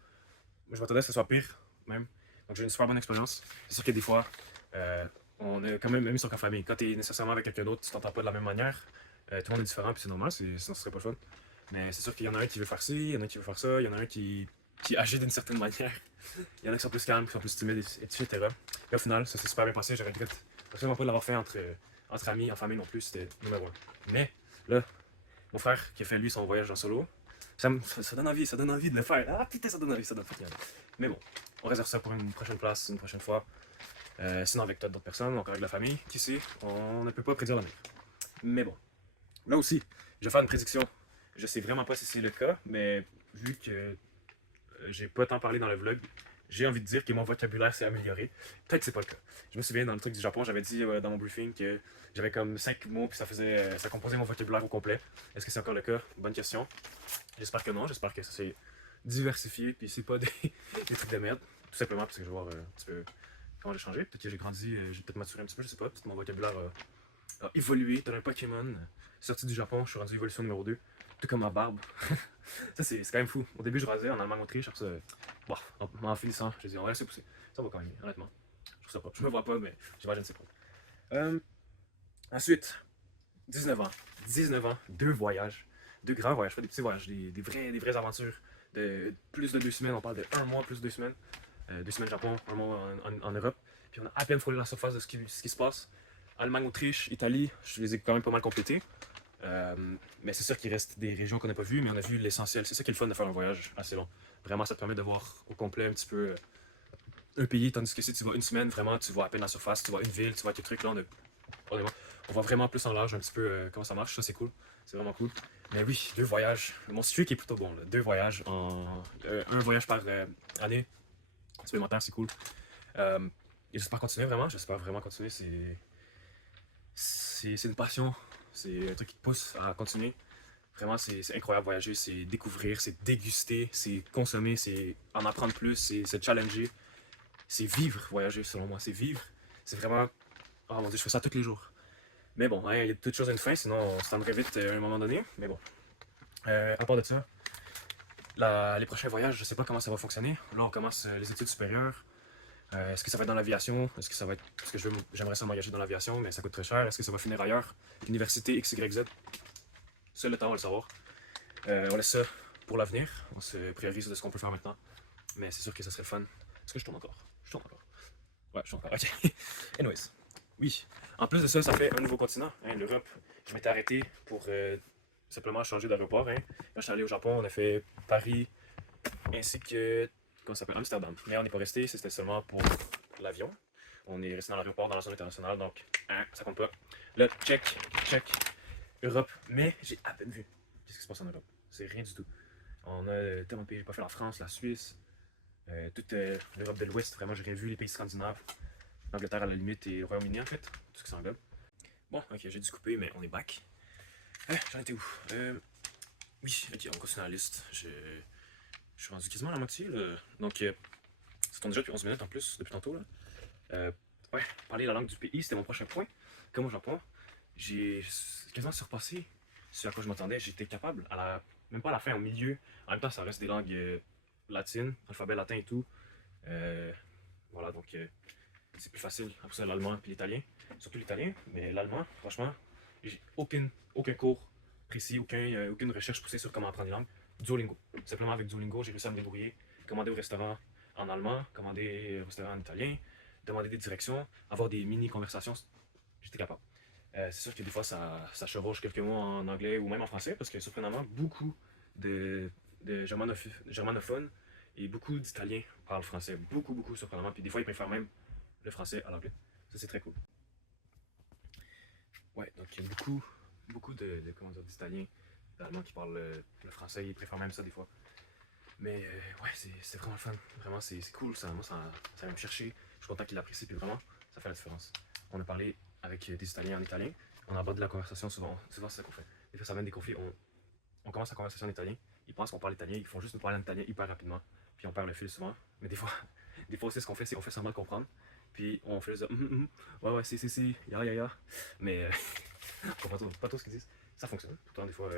Je m'attendais à ce que ce soit pire, même. Donc j'ai eu une super bonne expérience. C'est sûr que des fois, on est quand même sur la famille. Quand tu es nécessairement avec quelqu'un d'autre, tu t'entends pas de la même manière. Tout le monde est différent, puis c'est normal, sinon ce serait pas le fun. Mais c'est sûr qu'il y en a un qui veut faire ci, il y en a un qui veut faire ça, il y en a un qui agit d'une certaine manière. Il y en a qui sont plus calmes, qui sont plus timides, etc. Et au final, ça s'est super bien passé. Je regrette absolument pas de l'avoir fait entre amis, en famille non plus, c'était numéro 1. Mais là, mon frère qui a fait lui son voyage en solo, ça donne envie de le faire. Ah putain, ça donne envie. Mais bon, on réserve ça pour une prochaine place, une prochaine fois. Sinon avec d'autres personnes, encore avec la famille, qui sait, on ne peut pas prédire l'avenir. Mais bon, là aussi, je vais faire une prédiction Je sais vraiment pas si c'est le cas, mais vu que j'ai pas tant parlé dans le vlog, j'ai envie de dire que mon vocabulaire s'est amélioré. Peut-être que c'est pas le cas. Je me souviens dans le truc du Japon, j'avais dit dans mon briefing que j'avais comme 5 mots puis ça composait mon vocabulaire au complet. Est-ce que c'est encore le cas? Bonne question. J'espère que non, j'espère que ça s'est diversifié puis c'est pas des trucs de merde. Tout simplement parce que je vais voir un petit peu comment j'ai changé. Peut-être que j'ai grandi, j'ai peut-être maturé un petit peu, je sais pas. Peut-être que mon vocabulaire a évolué. Tel un Pokémon sorti du Japon, je suis rendu évolution numéro 2. Tout comme ma barbe. Ça, c'est quand même fou. Au début, je rasais en Allemagne, Autriche. Après ça, en finissant, je dis, on va laisser pousser. Ça va quand même, honnêtement. Je sais pas. Je me vois pas, mais j'imagine c'est pas. Ensuite, 19 ans. 19 ans, 2 voyages. 2 grands voyages, pas des petits voyages, des vraies aventures. De plus de 2 semaines, on parle de 1 mois plus 2 semaines. 2 semaines Japon, 1 mois en Europe. Puis on a à peine frôlé la surface de ce qui se passe. Allemagne, Autriche, Italie, je les ai quand même pas mal complétés. Mais c'est sûr qu'il reste des régions qu'on n'a pas vues, mais on a vu l'essentiel. C'est ça qui est le fun de faire un voyage assez long. Vraiment, ça te permet de voir au complet un petit peu un pays, tandis que si tu vas une semaine, vraiment, tu vois à peine la surface, tu vois une ville, tu vois quelques trucs. Là, on voit vraiment plus en large un petit peu comment ça marche. Ça, c'est cool. C'est vraiment cool. Mais oui, 2 voyages. Mon streak est plutôt bon. Là. 2 voyages un voyage par année. Supplémentaire, c'est cool. Et j'espère continuer vraiment. J'espère vraiment continuer. C'est une passion. C'est un truc qui te pousse à continuer. Vraiment, c'est incroyable voyager, c'est découvrir, c'est déguster, c'est consommer, c'est en apprendre plus, c'est se challenger. C'est vivre, voyager selon moi, c'est vivre. C'est vraiment... Oh mon dieu, je fais ça tous les jours. Mais bon, hein, il y a toute chose à une fin, sinon on se tendrait vite à un moment donné. Mais bon. À part de ça, les prochains voyages, je sais pas comment ça va fonctionner. Là, on commence les études supérieures. Est-ce que ça va être dans l'aviation? Est-ce que ça va être... Parce que j'aimerais ça m'engager dans l'aviation, mais ça coûte très cher. Est-ce que ça va finir ailleurs? Université XYZ? Seul le temps va le savoir. On laisse ça pour l'avenir. On se priorise de ce qu'on peut faire maintenant. Mais c'est sûr que ça serait le fun. Est-ce que je tourne encore? Je tourne encore. Ouais, je tourne encore. Ok. Anyways. Oui. En plus de ça, ça fait un nouveau continent. Hein, l'Europe. Je m'étais arrêté pour simplement changer d'aéroport. Hein. Quand je suis allé au Japon, on a fait Paris ainsi que... Comment ça s'appelle? Amsterdam. Mais on n'est pas resté, c'était seulement pour l'avion. On est resté dans l'aéroport, dans la zone internationale, donc hein, ça compte pas. Là, check, Europe, mais j'ai à peine vu. Qu'est-ce qui se passe en Europe? C'est rien du tout. On a tellement de pays, j'ai pas fait la France, la Suisse, toute l'Europe de l'Ouest, vraiment j'ai rien vu, les pays scandinaves, l'Angleterre à la limite et le Royaume-Uni en fait, tout ce qui s'englobe. Bon, ok, j'ai dû couper, mais on est back. J'en étais où? Oui, ok, on continue la liste. Je suis rendu quasiment à la moitié, là. Donc, ça tourne déjà depuis 11 minutes en plus, depuis tantôt, là. Ouais, parler la langue du pays, c'était mon prochain point. Comme au Japon, j'ai quasiment surpassé ce à quoi je m'attendais. J'étais capable, même pas à la fin, au milieu. En même temps, ça reste des langues latines, alphabet latin et tout. Voilà, donc c'est plus facile. Après ça, l'allemand puis l'italien. Surtout l'italien, mais l'allemand, franchement, j'ai aucun cours précis, aucune recherche poussée sur comment apprendre une langue. Duolingo. Simplement avec Duolingo, j'ai réussi à me débrouiller, commander au restaurant en allemand, commander au restaurant en italien, demander des directions, avoir des mini-conversations, j'étais capable. C'est sûr que des fois ça chevauche quelques mots en anglais ou même en français, parce que surprenamment, beaucoup de germanophones et beaucoup d'Italiens parlent français. Beaucoup surprenamment, puis des fois ils préfèrent même le français à l'anglais. Ça c'est très cool. Ouais, donc il y a beaucoup d'Italiens, d'Allemands qui parlent le français, ils préfèrent même ça des fois. Mais ouais, c'est vraiment fun. Vraiment, c'est cool. Moi, ça vient me chercher. Je suis content qu'il l'apprécie. Puis vraiment, ça fait la différence. On a parlé avec des Italiens en italien. On aborde la conversation souvent. Souvent, c'est ça qu'on fait. Des fois, ça mène des conflits. On commence la conversation en italien. Ils pensent qu'on parle italien. Ils font juste nous parler en italien hyper rapidement. Puis on perd le fil souvent. Mais des fois aussi, ce qu'on fait, c'est qu'on fait semblant de comprendre. Puis on fait juste ouais, si, ya. Mais on comprend pas tout ce qu'ils disent. Ça fonctionne. Pourtant, des fois,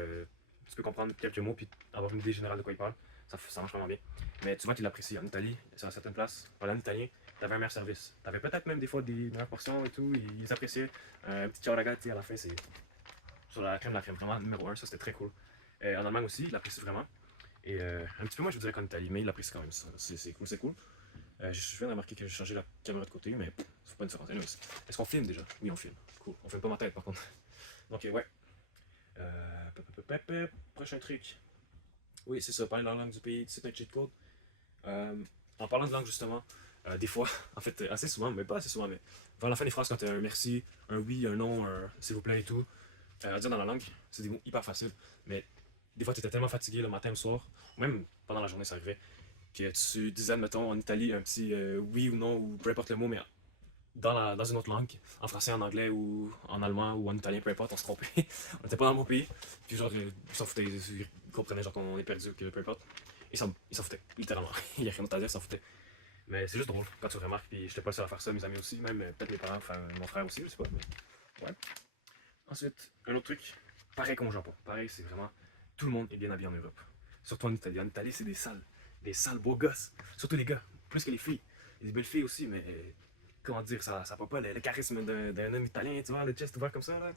tu peux comprendre quelques mots puis avoir une idée générale de quoi ils parlent. Ça marche vraiment bien. Mais tu vois qu'ils l'apprécient. En Italie, c'est à certaines places, parlant en italien, t'avais un meilleur service. T'avais peut-être même des fois des meilleures portions et tout. Ils appréciaient. Un petit ciao ragazzi à la fin, c'est sur la crème de la crème. Vraiment, numéro 1, ça c'était très cool. En Allemagne aussi, ils l'apprécient vraiment. Et un petit peu moins, je vous dirais qu'en Italie, mais ils l'apprécient quand même. C'est cool. Je viens de remarquer que j'ai changé la caméra de côté, mais ça fait pas une différence. Est-ce qu'on filme déjà? Oui, on filme. Cool. On filme pas ma tête par contre. Donc, ouais. Prochain truc. Oui, c'est ça, parler la langue du pays, c'est un cheat code. En parlant de langue, justement, des fois, en fait, assez souvent, mais pas assez souvent, mais vers la fin des phrases, quand tu as un merci, un oui, un non, un s'il vous plaît et tout, à dire dans la langue, c'est des mots hyper faciles. Mais des fois, tu étais tellement fatigué le matin, le soir, ou même pendant la journée, ça arrivait, que tu disais, mettons, en Italie, un petit oui ou non, ou peu importe le mot, mais dans une autre langue, en français, en anglais, ou en allemand, ou en italien, peu importe, on se trompait. On n'était pas dans le bon pays. Puis genre, ils s'en foutaient, ils comprenaient genre qu'on est perdu, que peu importe. Ils s'en foutaient, littéralement. Il n'y a rien d'autre à dire, ils s'en foutaient. Mais c'est juste drôle quand tu remarques, puis j'étais pas le seul à faire ça, mes amis aussi, même peut-être mes parents, enfin mon frère aussi, je sais pas, mais ouais. Ensuite, un autre truc, pareil comme au Japon, pareil, c'est vraiment, tout le monde est bien habillé en Europe. Surtout en Italie. En Italie, c'est des sales beaux gosses, surtout les gars, plus que les filles. Il y a des belles filles aussi, mais comment dire, ça peut pas le charisme d'un homme italien, tu vois, le chest ouvert comme ça, là.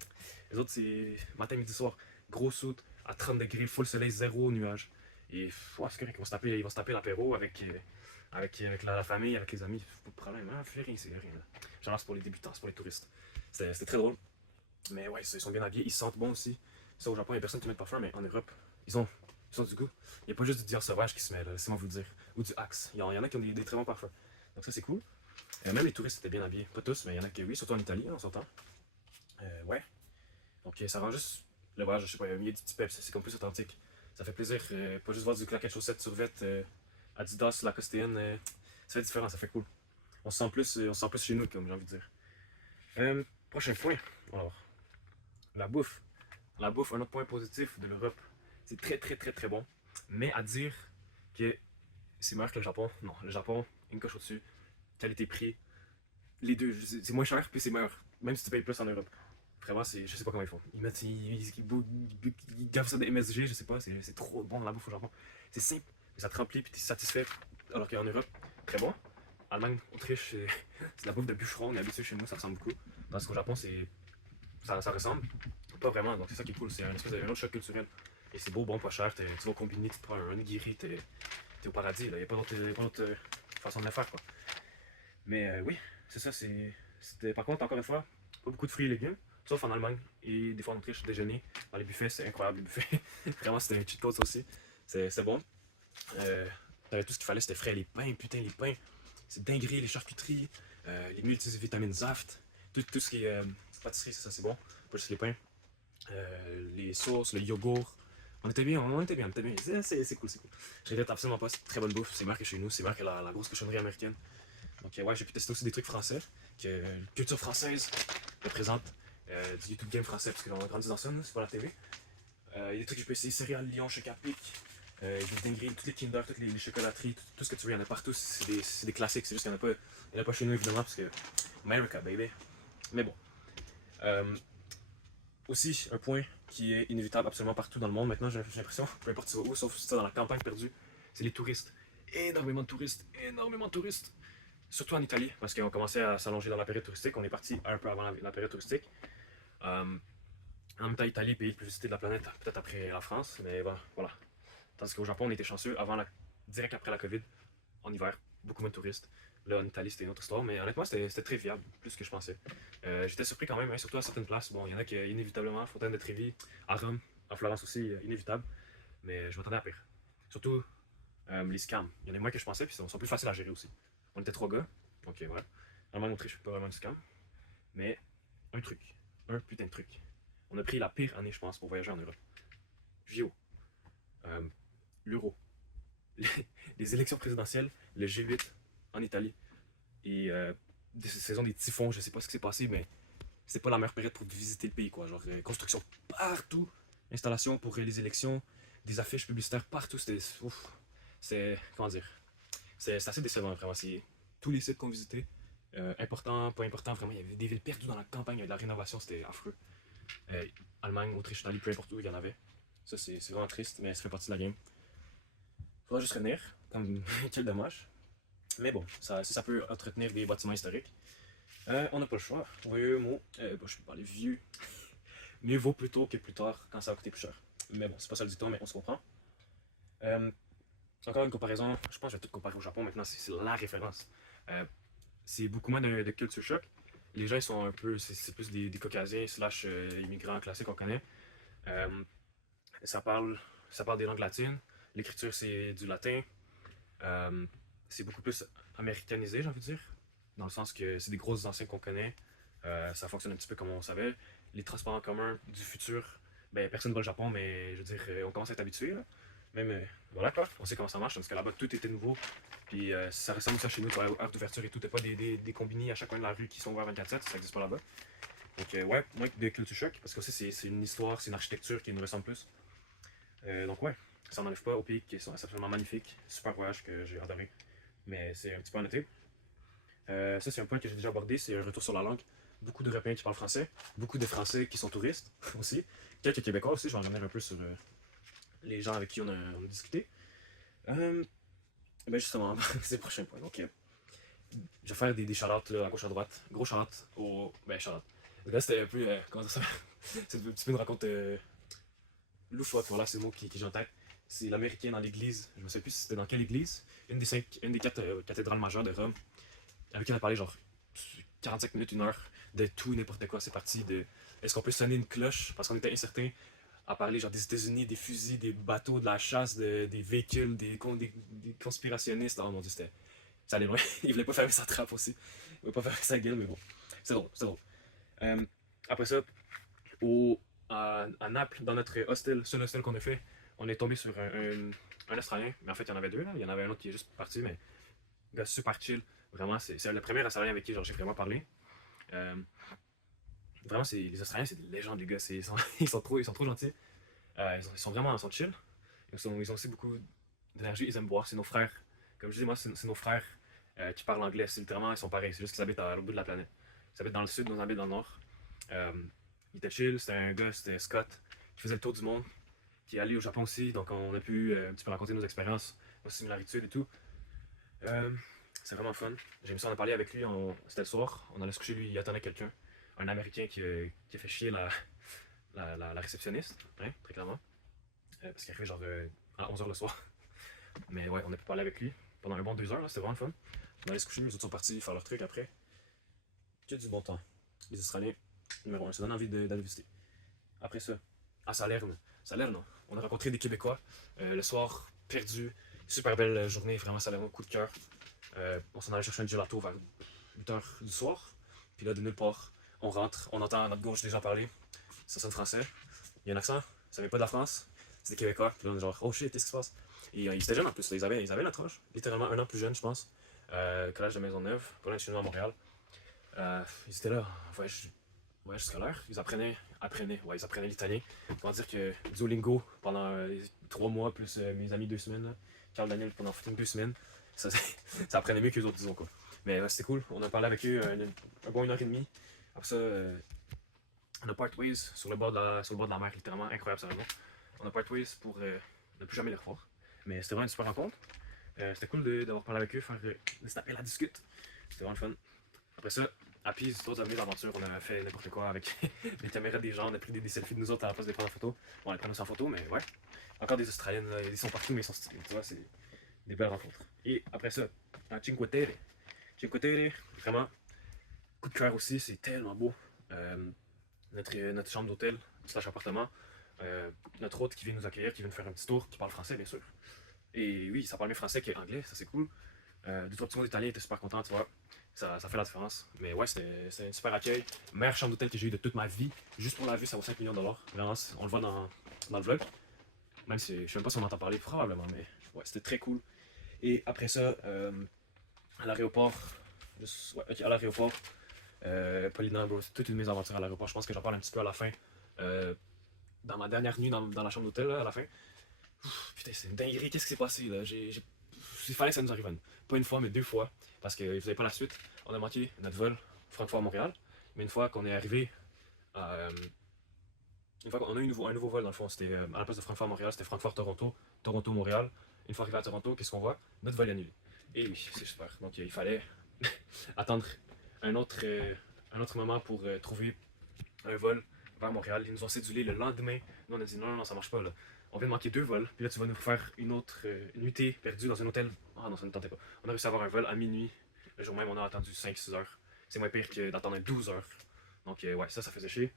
Les autres, c'est matin, midi, soir, gros soute, à 30 degrés, full soleil, zéro nuage. Et ouais, c'est correct, ils vont se taper l'apéro avec la famille, avec les amis, pas de problème, hein, fais rien, c'est rien. Genre, c'est pour les débutants, c'est pour les touristes. C'était très drôle. Mais ouais, ils sont bien habillés, ils sentent bon aussi. Ça, au Japon, il y a personne qui met de parfum, mais en Europe, ils ont du goût. Il n'y a pas juste du Dior sauvage qui se met, là, c'est moi vous le dire. Ou du Axe. Il y en a qui ont des très bons parfums. Donc ça, c'est cool. Même les touristes étaient bien habillés. Pas tous, mais il y en a qui oui, surtout en Italie, on s'entend. Ouais. Donc ça rend juste le voyage, je sais pas, il y a du petit peps, c'est comme plus authentique. Ça fait plaisir, pas juste voir du claquette chaussette sur vête, Adidas, Lacostéenne, ça fait différent, ça fait cool. On se sent plus chez nous, comme j'ai envie de dire. Prochain point, alors, la bouffe. La bouffe, un autre point positif de l'Europe, c'est très très très très bon. Mais à dire que c'est meilleur que le Japon, non, le Japon, une coche au-dessus, qualité-prix, les deux, c'est moins cher puis c'est meilleur, même si tu payes plus en Europe. Vraiment, je sais pas comment ils font. Ils gavent ça de MSG, je sais pas, c'est trop bon la bouffe au Japon. C'est simple, ça te remplit puis t'es satisfait. Alors qu'en Europe, très bon. Allemagne, Autriche, c'est la bouffe de bûcheron, on est habitué chez nous, ça ressemble beaucoup. Tandis qu'au Japon, ça ressemble pas vraiment, donc c'est ça qui est cool, c'est un espèce de choc culturel. Et c'est beau, bon, pas cher, tu vas combiner, tu te prends un nigiri, t'es au paradis, il n'y a pas d'autre façon de le faire, quoi. Mais oui, c'est ça, c'était par contre, encore une fois, pas beaucoup de fruits et légumes, sauf en Allemagne et des fois en Autriche, déjeuner. Dans les buffets, c'est incroyable les buffets. Vraiment, c'était un cheat code ça aussi. C'est bon. T'avais tout ce qu'il fallait, c'était frais. Les pains, putain, les pains. C'est dinguerie, les charcuteries, les multivitamines Zaft, tout ce qui est pâtisserie, c'est bon. Pas juste les pains. Les sauces, le yogourt. On était bien. C'est cool, c'est cool. Je regrette absolument pas, c'est très bonne bouffe. C'est meilleur que chez nous, c'est meilleur que la grosse cochonnerie américaine. Donc ouais, j'ai pu tester aussi des trucs français, que culture française représente, du YouTube game français, parce qu'on a grandi dans ça, c'est pas la TV. Il y a des trucs que j'ai pu essayer, céréales Lyon, chez Capic, des dingueries, toutes les Kinder, toutes les chocolateries, tout ce que tu veux, il y en a partout, c'est des classiques, c'est juste qu'il n'y en a pas chez nous évidemment, parce que America, baby. Mais bon. Aussi, un point qui est inévitable absolument partout dans le monde maintenant, j'ai l'impression, peu importe tu vas où, sauf ça dans la campagne perdue, c'est les touristes. Énormément de touristes, énormément de touristes. Surtout en Italie, parce qu'on commençait à s'allonger dans la période touristique, on est parti un peu avant la période touristique. En même temps, Italie, pays le plus visité de la planète, peut-être après la France, mais bon, voilà. Tandis qu'au Japon, on était chanceux, direct après la COVID, en hiver, beaucoup moins de touristes. Là, en Italie, c'était une autre histoire, mais honnêtement, c'était très viable, plus que je pensais. J'étais surpris quand même, hein, surtout à certaines places. Bon, il y en a qui, inévitablement, Fontaine de Trévi, à Rome, en Florence aussi, inévitable, mais je m'attendais à pire. Surtout les scams. Il y en a moins que je pensais, puis ils sont plus faciles à gérer aussi. On était 3 gars, donc voilà. Normalement, en Autriche, pas vraiment de scam. Mais un putain de truc. On a pris la pire année, je pense, pour voyager en Europe. JO, l'euro, les élections présidentielles, le G8 en Italie, et des saisons des typhons, je sais pas ce qui s'est passé, mais c'est pas la meilleure période pour visiter le pays, quoi. Genre, construction partout, installation pour les élections, des affiches publicitaires partout, comment dire, c'est assez décevant, vraiment. Tous les sites qu'on visitait, importants, pas importants, vraiment, il y avait des villes perdues dans la campagne, il y avait de la rénovation, c'était affreux. Allemagne, Autriche, Italie, peu importe où, il y en avait. Ça, c'est vraiment triste, mais ça fait partie de la game. Faudra juste revenir, comme quel dommage. Mais bon, ça peut entretenir des bâtiments historiques. On n'a pas le choix. Vieux mot, je peux parler vieux. Mieux vaut plus tôt que plus tard quand ça va coûter plus cher. Mais bon, c'est pas ça le dicton, mais on se comprend. Encore une comparaison, je pense que je vais tout comparer au Japon maintenant, c'est la référence. C'est beaucoup moins de culture choc. Les gens ils sont un peu, c'est plus des caucasiens slash immigrants classiques qu'on connaît. Ça parle des langues latines, l'écriture c'est du latin. C'est beaucoup plus américanisé, j'ai envie de dire, dans le sens que c'est des grosses enseignes qu'on connaît. Ça fonctionne un petit peu comme on savait. Les transports en commun du futur, ben, personne ne va au Japon, mais je veux dire, on commence à être habitué. Là. Même, voilà quoi, on sait comment ça marche, parce que là-bas, tout était nouveau. Puis ça ressemble aussi à chez nous, tu vois, heure d'ouverture et tout. T'as pas des combini à chaque coin de la rue qui sont ouverts 24/7, ça n'existe pas là-bas. Donc, ouais, moins que de culture choc, parce que aussi, c'est une histoire, c'est une architecture qui nous ressemble plus. Donc, ouais, ça n'enlève pas au pays qui sont absolument magnifiques. Super voyage que j'ai adoré. Mais c'est un petit peu à noter. Ça, c'est un point que j'ai déjà abordé, c'est un retour sur la langue. Beaucoup d'Européens qui parlent français, beaucoup de Français qui sont touristes aussi. Quelques Québécois aussi, je vais en revenir un peu sur les gens avec qui on a discuté. Ben justement, c'est le prochain point. Donc, je vais faire des shout-outs à gauche à droite. Gros shout-out au. Ben, shout-out. Là, c'était un peu. Comment ça s'appelle? C'est un petit peu une raconte loufoque, voilà, c'est le mot qui j'ai en tête. C'est l'Américain dans l'église. Je me sais plus si c'était dans quelle église. Une des 4 cathédrales majeures de Rome. Avec qui on a parlé genre 45 minutes, 1 heure de tout et n'importe quoi. C'est parti de. Est-ce qu'on peut sonner une cloche? Parce qu'on était incertain à parler genre des États-Unis, des fusils, des bateaux, de la chasse, des véhicules, des conspirationnistes. Oh mon dieu, c'était. Ça allait loin. Il voulait pas fermer sa trappe aussi. Il voulait pas fermer sa gueule, mais bon. C'est drôle, c'est drôle. Après ça, à Naples, dans notre hostel, seul hostel qu'on a fait, on est tombé sur un Australien. Mais en fait, il y en avait 2 là. Il y en avait un autre qui est juste parti, mais gars super chill. Vraiment, c'est le premier Australien avec qui j'ai vraiment parlé. Vraiment, les Australiens, c'est des légendes, les gars. Ils sont trop gentils. Ils sont vraiment chill. Ils ont aussi beaucoup d'énergie. Ils aiment boire. C'est nos frères. Comme je dis, moi, c'est nos frères qui parlent anglais. C'est littéralement, ils sont pareils. C'est juste qu'ils habitent à l'autre bout de la planète. Ils habitent dans le sud, nous on habite dans le nord. Il était chill. C'était un gars, c'était Scott, qui faisait le tour du monde, qui est allé au Japon aussi. Donc, on a pu un petit peu raconter nos expériences, nos similarités et tout. C'est vraiment fun. J'ai aimé ça, on a parlé avec lui, c'était le soir, on allait se coucher, lui, il attendait quelqu'un, un Américain qui a fait chier la réceptionniste, hein, très clairement. Parce qu'il arrivait genre à 11h le soir. Mais ouais, on a pu parler avec lui pendant un bon 2 heures, c'était vraiment fun. On allait se coucher, les autres sont partis faire leur truc après. Que du bon temps. Les Australiens, numéro 1, ça donne envie d'aller visiter. Après ça, à Salerne, on a rencontré des Québécois le soir, perdu, super belle journée, vraiment Salerne, coup de cœur. On s'en allait chercher un gelato vers 8h du soir. Puis là, de nulle part, on rentre, on entend à notre gauche des gens parler. Ça sonne français. Il y a un accent, ça vient pas de la France. C'est des Québécois. Puis là, on est genre, oh shit, qu'est-ce qui se passe? Et ils étaient jeunes en plus, là. Ils avaient notre âge. Littéralement 1 an plus jeune, je pense. Que l'âge de Maisonneuve, pas loin de chez nous à Montréal. Ils étaient là, voyage scolaire. Ils apprenaient l'italien. Comment dire que Duolingo pendant 3 mois, plus mes amis 2 semaines. Là. Carl Daniel pendant 2 semaines. Ça apprenait mieux que les autres, disons quoi. Mais c'était cool, on a parlé avec eux un bon 1h30. Après ça, on a part ways sur le bord de la mer, littéralement incroyable, ça vraiment. On a part ways pour ne plus jamais les revoir. Mais c'était vraiment une super rencontre. C'était cool d'avoir parlé avec eux, de se taper la discute. C'était vraiment le fun. Après ça, à Pise, d'autres avenues d'aventure, on a fait n'importe quoi avec les caméras des gens, on a pris des selfies de nous autres à la place de les prendre en photo. Bon, on les prend en photo, mais ouais. Encore des Australiennes, là, ils sont partout, mais ils sont stylés, tu vois, c'est des belles rencontres. Et après ça, à Cinque Terre. Cinque Terre, vraiment, coup de cœur aussi, c'est tellement beau. Notre chambre d'hôtel, slash appartement, notre hôte qui vient nous accueillir, qui vient nous faire un petit tour, qui parle français, bien sûr. Et oui, ça parle mieux français qu'anglais, ça c'est cool. 2-3 petits mots d'italien, était super content, tu vois. Ça fait la différence. Mais ouais, c'était un super accueil. Meilleure chambre d'hôtel que j'ai eu de toute ma vie. Juste pour la vue, ça vaut 5 millions de $. Vraiment, on le voit dans le vlog. Même si je sais même pas si on entend parler, probablement, mais ouais, c'était très cool. Et après ça, à l'aéroport, à l'aéroport, Paulina, bro, c'est toute une mésaventure à l'aéroport. Je pense que j'en parle un petit peu à la fin. Dans ma dernière nuit dans la chambre d'hôtel, à la fin. Ouf, putain, c'est une dinguerie, qu'est-ce qui s'est passé là? Il fallait que ça nous arrive, pas une fois, mais 2 fois. Parce que vous savez pas la suite. On a manqué notre vol Francfort-Montréal. Mais une fois qu'on est arrivé une fois qu'on a eu un nouveau vol, dans le fond, c'était à la place de Francfort-Montréal, c'était Francfort-Toronto, Toronto-Montréal. Une fois arrivé à Toronto, qu'est-ce qu'on voit? Notre vol est annulé. Et oui, c'est super. Donc il fallait attendre un autre moment pour trouver un vol vers Montréal. Ils nous ont cédulé le lendemain. Nous on a dit non, ça marche pas là. On vient de manquer 2 vols, puis là tu vas nous faire une nuitée perdue dans un hôtel. Ah non, ça ne tentait pas. On a réussi à avoir un vol à minuit. Le jour même, on a attendu 5-6 heures. C'est moins pire que d'attendre 12 heures. Donc ouais, ça faisait chier.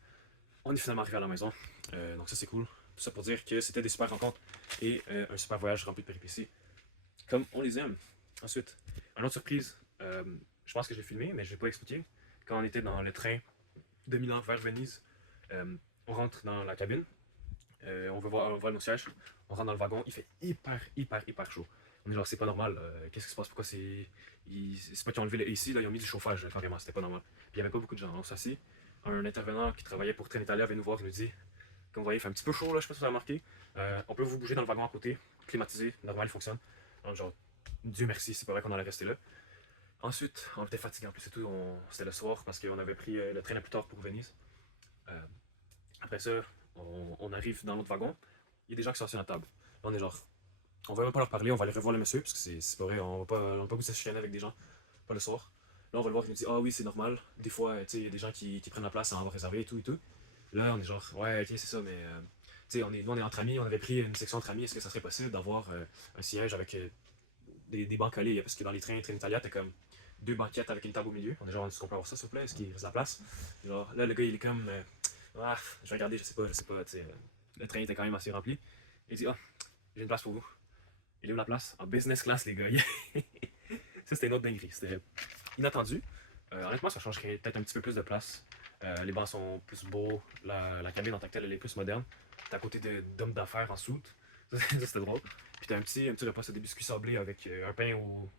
On est finalement arrivé à la maison. Donc ça c'est cool. Tout ça pour dire que c'était des super rencontres et un super voyage rempli de péripéties. Comme on les aime. Ensuite, une autre surprise, je pense que j'ai filmé, mais je ne vais pas expliquer. Quand on était dans le train de Milan vers Venise, on rentre dans la cabine. on voit nos sièges, on rentre dans le wagon, il fait hyper chaud. On est genre, c'est pas normal, qu'est-ce qui se passe, pourquoi c'est. C'est pas qu'ils ont enlevé le AC, là, ils ont mis du chauffage, carrément, c'était pas normal. Puis il y avait pas beaucoup de gens, on s'assit. Un intervenant qui travaillait pour Train Italia vient nous voir, il nous dit, comme vous voyez, il fait un petit peu chaud là, je sais pas si vous avez remarqué. On peut vous bouger dans le wagon à côté, climatisé, normal, il fonctionne. Donc, genre, Dieu merci, c'est pas vrai qu'on allait rester là. Ensuite, on était fatigué en plus et tout, c'était le soir parce qu'on avait pris le train à plus tard pour Venise. Après ça, on arrive dans l'autre wagon, il y a des gens qui sont assis à la table. Là, on est genre, on va même pas leur parler, on va aller revoir le monsieur parce que c'est pas vrai, on va pas vous chicaner avec des gens, pas le soir. Là, on va le voir, il nous dit, ah oui, c'est normal, des fois, tu sais, il y a des gens qui prennent la place sans avoir réservé et tout et tout. Là, on est genre, ouais, ok, c'est ça, mais tu sais, nous on est entre amis, on avait pris une section entre amis, est-ce que ça serait possible d'avoir un siège avec des bancs collés? Parce que dans les trains Italia, t'as comme 2 banquettes avec une table au milieu. On est genre, est-ce qu'on peut avoir ça, s'il vous plaît? Est-ce qu'il reste de la place? Genre, là, le gars, il est comme, je vais regarder, je sais pas, tu sais, le train était quand même assez rempli. Il dit, ah, j'ai une place pour vous. Il est où la place? En business class, les gars. Ça, c'était une autre dinguerie. C'était inattendu. Honnêtement, ça changerait peut-être un petit peu plus de place. Les bancs sont plus beaux. La cabine en tant que telle, elle est plus moderne. T'es à côté d'hommes d'affaires en soute. Ça, c'était drôle. Puis t'as un petit repas, c'est des biscuits sablés avec un pain ou.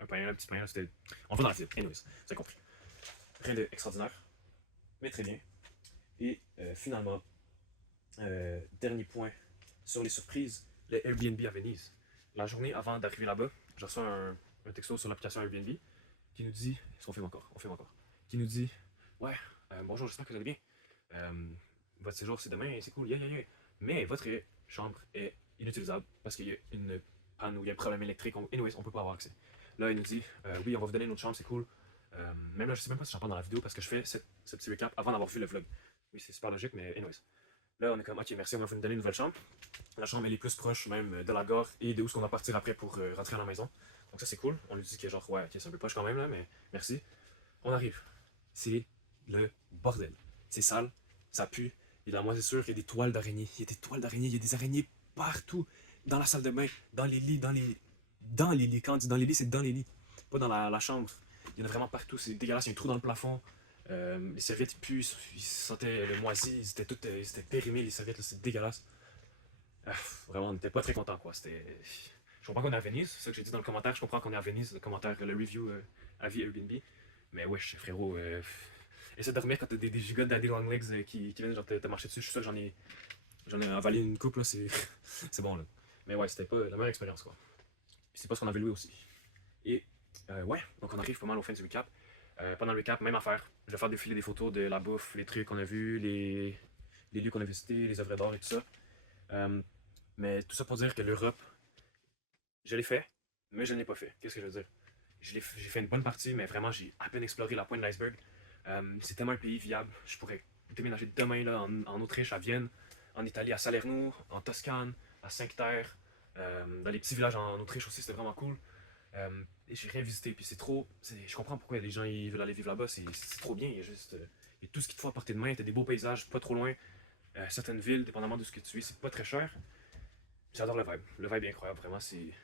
Un petit pain. C'était. On va dans la ville. Anyways, c'est compris. Rien d'extraordinaire. Mais très bien. Et finalement, dernier point sur les surprises, le Airbnb à Venise. La journée avant d'arriver là-bas, je reçois un texto sur l'application Airbnb qui nous dit, est-ce qu'on filme encore? On filme encore. Qui nous dit, ouais, bonjour, j'espère que vous allez bien. Votre séjour c'est demain, c'est cool, yeah. Mais votre chambre est inutilisable parce qu'il y a une panne ou il y a un problème électrique. Anyways, on peut pas avoir accès. Là, il nous dit, oui, on va vous donner une autre chambre, c'est cool. Même là, je sais même pas si j'en parle dans la vidéo parce que je fais ce petit recap avant d'avoir vu le vlog. Oui, c'est super logique, mais anyways. Là, on est comme, ok, merci, on va vous donner une nouvelle chambre. La chambre, elle est plus proche même de la gare et de où est-ce qu'on va partir après pour rentrer à la maison. Donc ça, c'est cool. On lui dit que genre, ouais, ok, c'est un peu poche quand même, là, mais merci. On arrive. C'est le bordel. C'est sale, ça pue, il y a de la moisissure, il y a des toiles d'araignées. Il y a des araignées partout. Dans la salle de bain, dans les lits, dans les lits. Quand on dit dans les lits, c'est dans les lits, pas dans la chambre. Il y en a vraiment partout, c'est dégueulasse, il y a un trou dans le plafond. Les serviettes puent, ils sentaient le moisi, c'était périmé les serviettes, c'est dégueulasse. Vraiment, on n'était pas très contents, quoi. Je comprends qu'on est à Venise, c'est ça que j'ai dit dans le commentaire, je comprends qu'on est à Venise, le commentaire, le review avis Airbnb. Mais wesh, frérot, essaie de dormir quand t'as des gigas daddy long legs qui viennent genre te marcher dessus. Je suis sûr que j'en ai avalé une coupe, là, c'est bon, là. Mais ouais, c'était pas la meilleure expérience, quoi. Puis c'est pas ce qu'on avait loué aussi. Et ouais, donc on arrive pas mal au fin du recap. Pendant le recap, même affaire. Je vais faire défiler des photos de la bouffe, les trucs qu'on a vus, les lieux qu'on a visités, les œuvres d'art et tout ça. Mais tout ça pour dire que l'Europe, je l'ai fait, mais je ne l'ai pas fait. Qu'est-ce que je veux dire? J'ai fait une bonne partie, mais vraiment, j'ai à peine exploré la pointe de l'iceberg. C'est tellement un pays viable. Je pourrais déménager demain là, en Autriche, à Vienne, en Italie, à Salerno, en Toscane, à Cinque-Terre, dans les petits villages en Autriche aussi, c'était vraiment cool. Et j'ai rien visité, puis je comprends pourquoi les gens ils veulent aller vivre là-bas, c'est trop bien, il y a juste il y a tout ce qu'il te faut à portée de main, t'as des beaux paysages, pas trop loin, certaines villes, dépendamment de ce que tu es, c'est pas très cher. J'adore le vibe est incroyable, vraiment, tu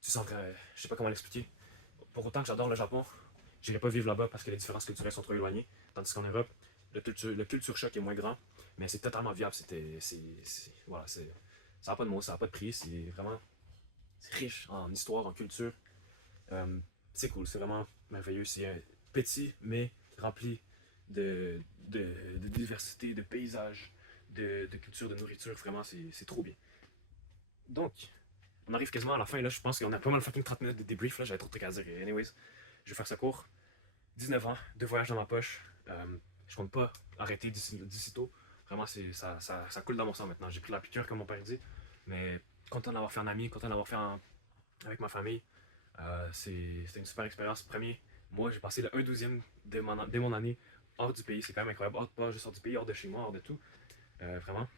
sens que, je sais pas comment l'expliquer, pour autant que j'adore le Japon, j'irai pas vivre là-bas parce que les différences culturelles sont trop éloignées, tandis qu'en Europe, le culture choc est moins grand, mais c'est totalement viable, voilà, ça n'a pas de mots, ça n'a pas de prix, c'est riche en histoire, en culture. C'est cool, c'est vraiment merveilleux. C'est petit, mais rempli de diversité, de paysages, de culture, de nourriture. Vraiment, c'est trop bien. Donc, on arrive quasiment à la fin. Là, je pense qu'on a pas mal fucking 30 minutes de débrief. Là, j'avais trop de trucs à dire. Anyways, je vais faire ça court. 19 ans, 2 voyages dans ma poche. Je compte pas arrêter d'ici tôt. Vraiment, ça coule dans mon sang maintenant. J'ai pris la piqûre, comme mon père dit. Mais content d'avoir fait un ami, content d'avoir fait avec ma famille. C'était une super expérience. Premier mois, j'ai passé le 1/12 de mon année hors du pays. C'est quand même incroyable. Pas juste hors du pays, hors de chez moi, hors de tout. Vraiment.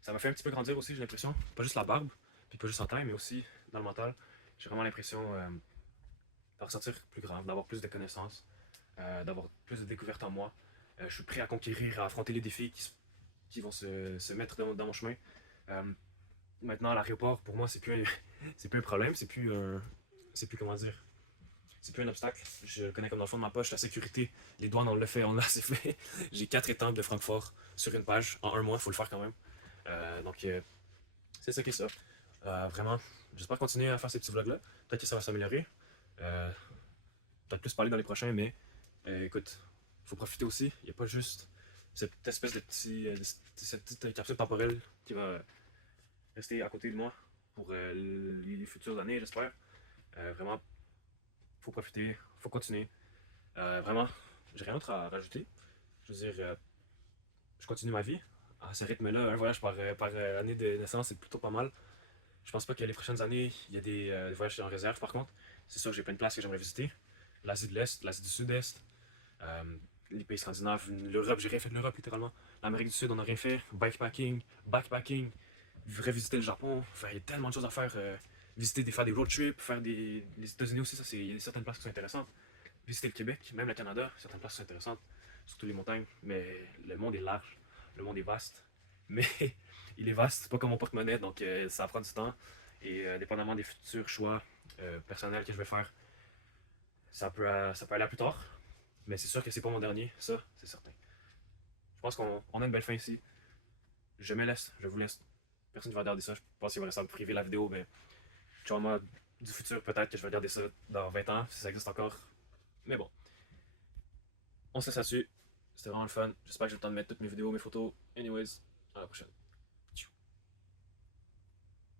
Ça m'a fait un petit peu grandir aussi, j'ai l'impression. Pas juste la barbe, puis pas juste en taille, mais aussi dans le mental. J'ai vraiment l'impression d'en ressortir plus grand, d'avoir plus de connaissances, d'avoir plus de découvertes en moi. Je suis prêt à conquérir, à affronter les défis qui vont se mettre dans mon chemin. Maintenant, à l'aéroport, pour moi, c'est plus un problème, c'est plus comment dire, c'est plus un obstacle. Je le connais comme dans le fond de ma poche, la sécurité, les douanes, on l'a assez fait. J'ai 4 étampes de Francfort sur une page en un mois, il faut le faire quand même. C'est ça qui est ça. Vraiment, j'espère continuer à faire ces petits vlogs-là. Peut-être que ça va s'améliorer. Peut-être plus parler dans les prochains, mais écoute, il faut profiter aussi. Il n'y a pas juste cette espèce de cette petite capsule temporelle qui va rester à côté de moi pour les futures années, j'espère. Vraiment, faut profiter, faut continuer. Vraiment, j'ai rien d'autre à rajouter. Je veux dire, je continue ma vie. À ce rythme-là, un voyage par année de naissance, c'est plutôt pas mal. Je pense pas que les prochaines années, il y a des voyages en réserve par contre. C'est sûr que j'ai plein de places que j'aimerais visiter. L'Asie de l'Est, l'Asie du Sud-Est, les pays scandinaves, l'Europe, j'ai rien fait de l'Europe littéralement. L'Amérique du Sud, on n'a rien fait. Backpacking, revisiter le Japon. Enfin, il y a tellement de choses à faire. Faire des road trips, faire les États-Unis aussi, ça, il y a certaines places qui sont intéressantes. Visiter le Québec, même le Canada, certaines places sont intéressantes. Surtout les montagnes, mais le monde est large, le monde est vaste. Mais il est vaste, c'est pas comme mon porte-monnaie, donc ça prend du temps. Et dépendamment des futurs choix personnels que je vais faire, ça peut aller à plus tard. Mais c'est sûr que c'est pas mon dernier, ça, c'est certain. Je pense qu'on a une belle fin ici. Je me laisse, je vous laisse. Personne ne va regarder ça, je pense qu'il va rester en privé la vidéo, mais moi du futur, peut-être que je vais regarder ça dans 20 ans, si ça existe encore. Mais bon. On se laisse là-dessus. C'était vraiment le fun. J'espère que j'ai le temps de mettre toutes mes vidéos, mes photos. Anyways, à la prochaine.